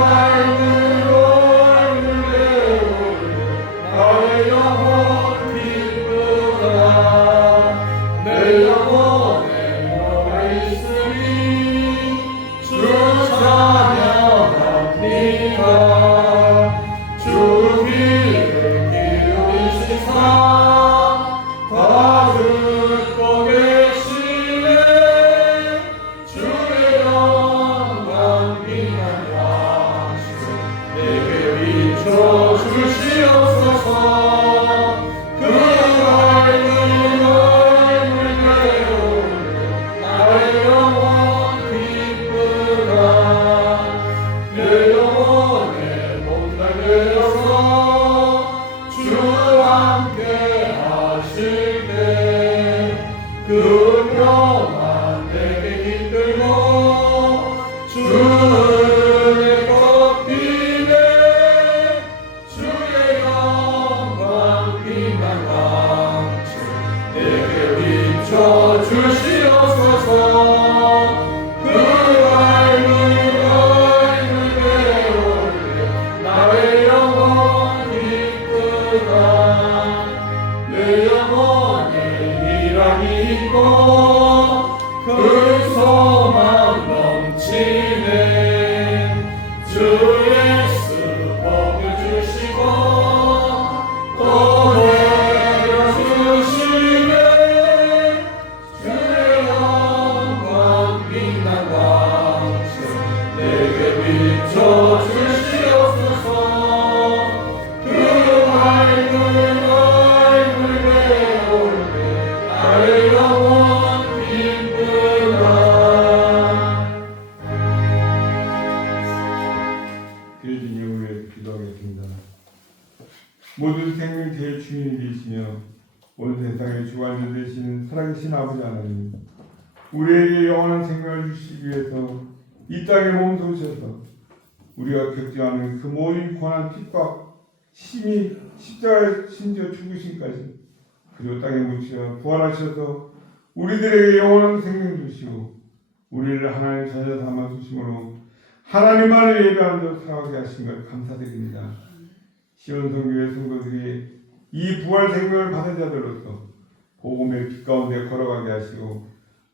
밝은 나의 영혼 기쁘다 내 영혼에 너가 있으니 주 찬양합니다 주 귀를 기울이시사 다 듣고 계시네 주의 영광 빛난 양식 내게 비춰 주시옵소서 그 밝은 얼굴 내올려 나의 영혼 기쁘다 내 영혼에 몸담겨서 주 함께 하실 때그 평안 내게 깃들고 주 은혜 걷히네 주의 영광 빛난 광채 내게 비춰 주시옵소서 그 밝은 얼굴 내올려 나의 영혼 기쁘다 내 영혼에 희락이 있고 그 소망 넘치네 주 예수 복을 주시고 또 내려주시네 주의 영광 빛난 광채 내게 비춰 주시옵소서 그 밝은 얼굴 내올려 나의 영혼 기쁘다 드려진 영을 위해 기도하겠습니다. 모든 생명 제일 주인이 되시며 온 세상의 주관자 되시는 살아계신 아버지 하나님, 우리에게 영원한 생명을 주시기 위해서 이 땅에 몸소셔서 우리가 겪지하는 그 모든 고난 핍박 심히 십자가에 심지어 죽으심까지 그리고 땅에 묻혀 부활하셔서 우리들에게 영원한 생명 주시고 우리를 하나님의 자녀 삼아 주심으로 하나님만을 예배하며 살아가게 하신 것 감사드립니다. 시온성교회 성도들이 이 부활 생명을 받은 자들로서 복음의 빛 가운데 걸어가게 하시고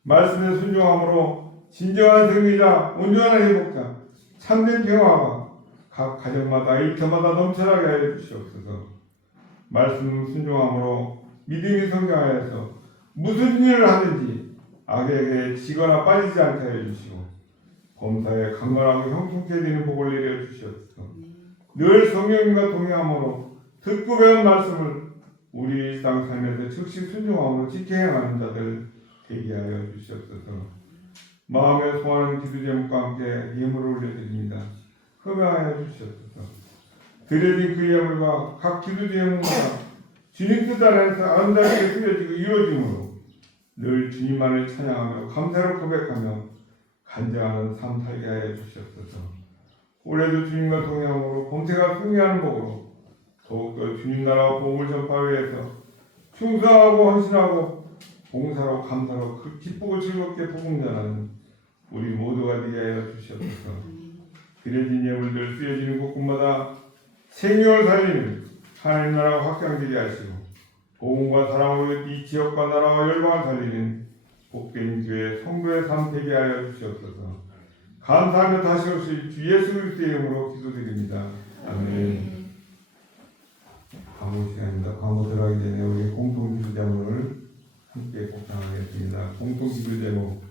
말씀에 순종함으로 진정한 승리자, 온전한 회복자, 참된 평화가 각 가정마다 일터마다 넘쳐나게 하여 주시옵소서. 말씀 순종함으로 믿음이 성장하여서 무슨 일을 하든지 악에게 지거나 빠지지 않게 하여 주시고 범사에 강건하고 형통케 되는 복을 내려 주시옵소서. 늘 성령님과 동행함으로 듣고 배운 말씀을 우리 일상 삶에서 즉시 순종함으로 지켜 행하는 자들 되게 하여 주시옵소서. 마음에 소하는 기도 제목과 함께 예물을 올려드립니다. 흠양하여 주시옵소서. 드려진 그 예물과 각 기도 제목마다 주님 뜻 안에서 아름답게 쓰여지고 이루어짐으로 늘 주님만을 찬양하며 감사를 고백하며 간절한 삶 살게 하여 주시옵소서. 올해도 주님과 동행함으로 범세가 승리하는 법으로 더욱더 주님 나라와 복음을 전파하기 위해서 충성하고 헌신하고 봉사로 감사로 그 기쁘고 즐겁게 복음 전하는 우리 모두가 되게 하여 주시옵소서. 드려진 예물들 쓰여지는 곳곳마다 생명을 살리는 하나님 나라가 확장되게 하시고 복음과 사랑으로 이 지역과 나라와 열방을 살리는 복된 교회 성도의 삶 되게 하여 주시옵소서. 감사하며 다시 오실 주 예수 그리스도의 이름으로 기도드립니다. 아멘. 광고 시간입니다. 광고 들어가기 전에 우리 공통 기도 제목을 함께 공상하겠습니다. 공통 기도 제목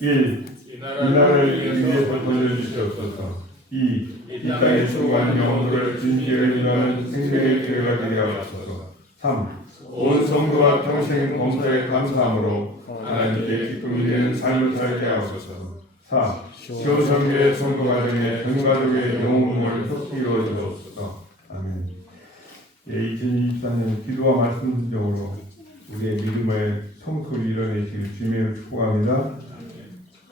1. 이 나라를 위해서 건져주시옵소서. 2. 이 땅에 수고한 영혼들을 진실을 인하는 생명의 기회가 되게 하옵소서. 3. 온 성도와 평생 범사에 감사함으로 하나님께 기쁨이 되는 삶을 살게 하옵소서. 4. 시온 성교의 성도 가정에 전 가족의 영웅을 속히 이루어주옵소서. 아멘. 2024년 기도와 말씀 순종으로 우리의 믿음의 성소를 이뤄내실 주님을 축복합니다.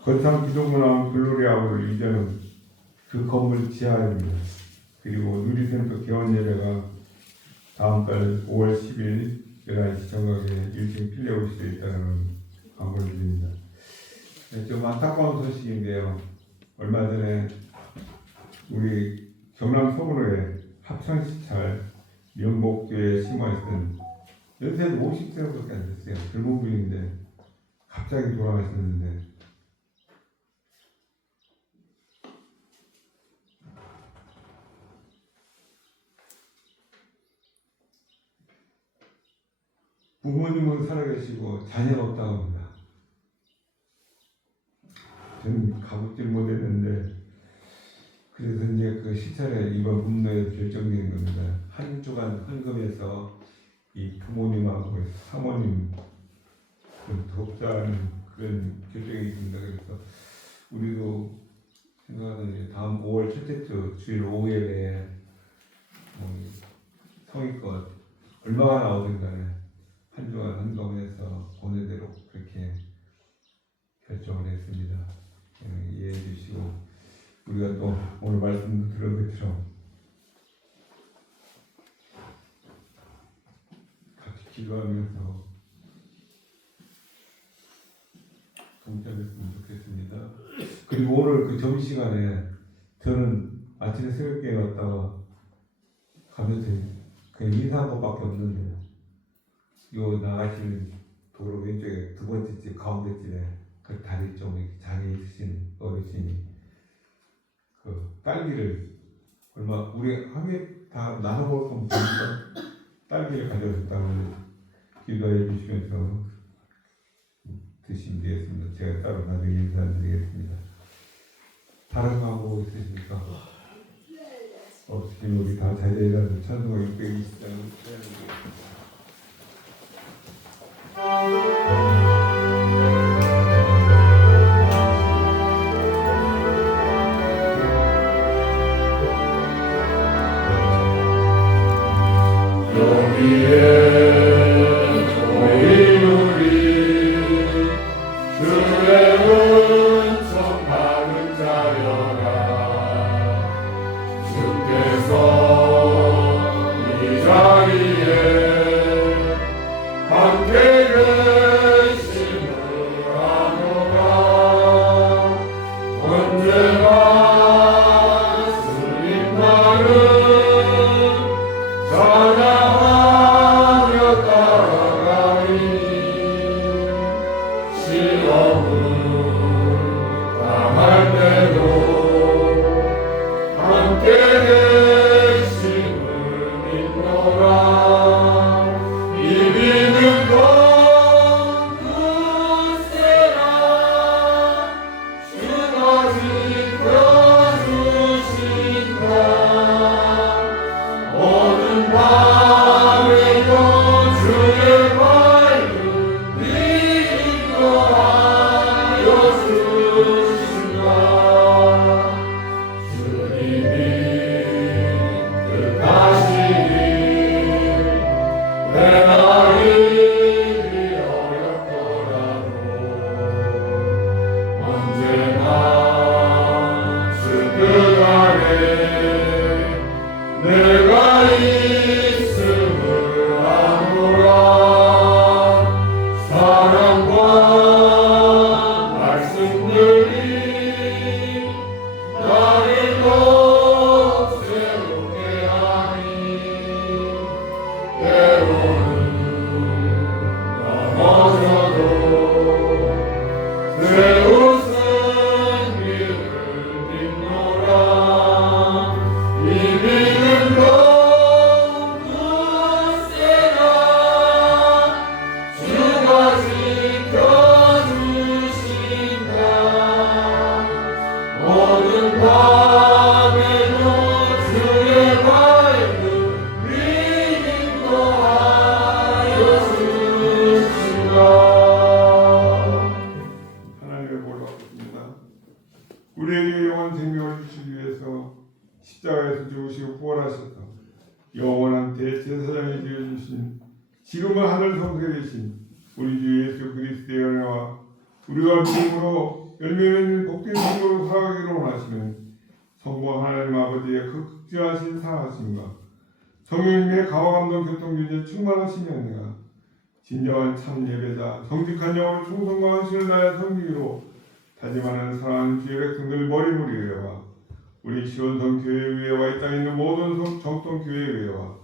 거창 기도문화 글로리아울 이전은 그 건물 지하입니다. 그리고 누리센터 개원 예배가 다음 달 5월 10일 11시 정각에 1층 필레 오실 수 있다는 광고를 드립니다. 좀 안타까운 소식인데요. 얼마 전에 우리 경남 서구로에 합천시찰 명복교회 심화했던 연세도 50세밖에 안 됐어요. 젊은 분인데 갑자기 돌아가셨는데 부모님은 살아계시고 자녀가 없다고 합니다. 저는 가보질 못했는데 그래서 이제 그 시찰에 이번 분노에 결정된 겁니다. 한 주간 헌금해서 이 부모님하고 사모님 좀 돕자는 그런 결정이 있습니다. 그래서 우리도 생각하는 다음 5월 첫째 주 주일 오후 예배에 성의껏 얼마가 나오든 간에 한 주간 헌금해서 보내도록 그렇게 결정을 했습니다. 이해해 주시고 우리가 또 오늘 말씀 들은 것처럼 같이 기도하면서 동참했으면 좋겠습니다. 그리고 오늘 그 점심시간에 저는 아침에 새벽에 왔다가 가면서 그냥 인사한 것밖에 없는데 요 나가시는 도로 왼쪽에 두 번째 집 가운데 집에 그 다리 쪽에 장애 있으신 어르신이 그 딸기를 얼마 우리 함께 다 나눠볼 거면 보니까 딸기를 가져오셨다고 기도해 주시면서 드시면 되겠습니다. 제가 따로 나중에 인사드리겠습니다. 다른 광고 있으십니까? 없으시면 우리 다 자제해서 찬송가 620장을 찬양하리 우리에게 영원 생명을 주시기 위해서 십자가에서 죽으시고 부활하셔서 영원한 대제사장이 되어주신 지금은 하늘 성소에 계신 우리 주 예수 그리스도의 은혜와 우리가 믿음으로 열매 맺는 복된 생명으로 살아가기를 원하시는 성부 하나님 아버지의 그 극진하신 사랑하심과 성령님의 강화 감동 교통규제 충만하심이 아니라 진정한 참 예배자 정직한 영으로 충성과 하시는 나의 성기로 다짐하는 사랑하는 주의 백성들 머리무리 위에와 우리 시온성 교회 위에와 이 땅에 있는 모든 정통 교회 위에와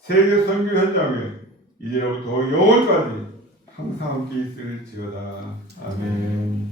세계 선교 현장에 이제로부터 영원까지 항상 함께 있을지어다. 아멘.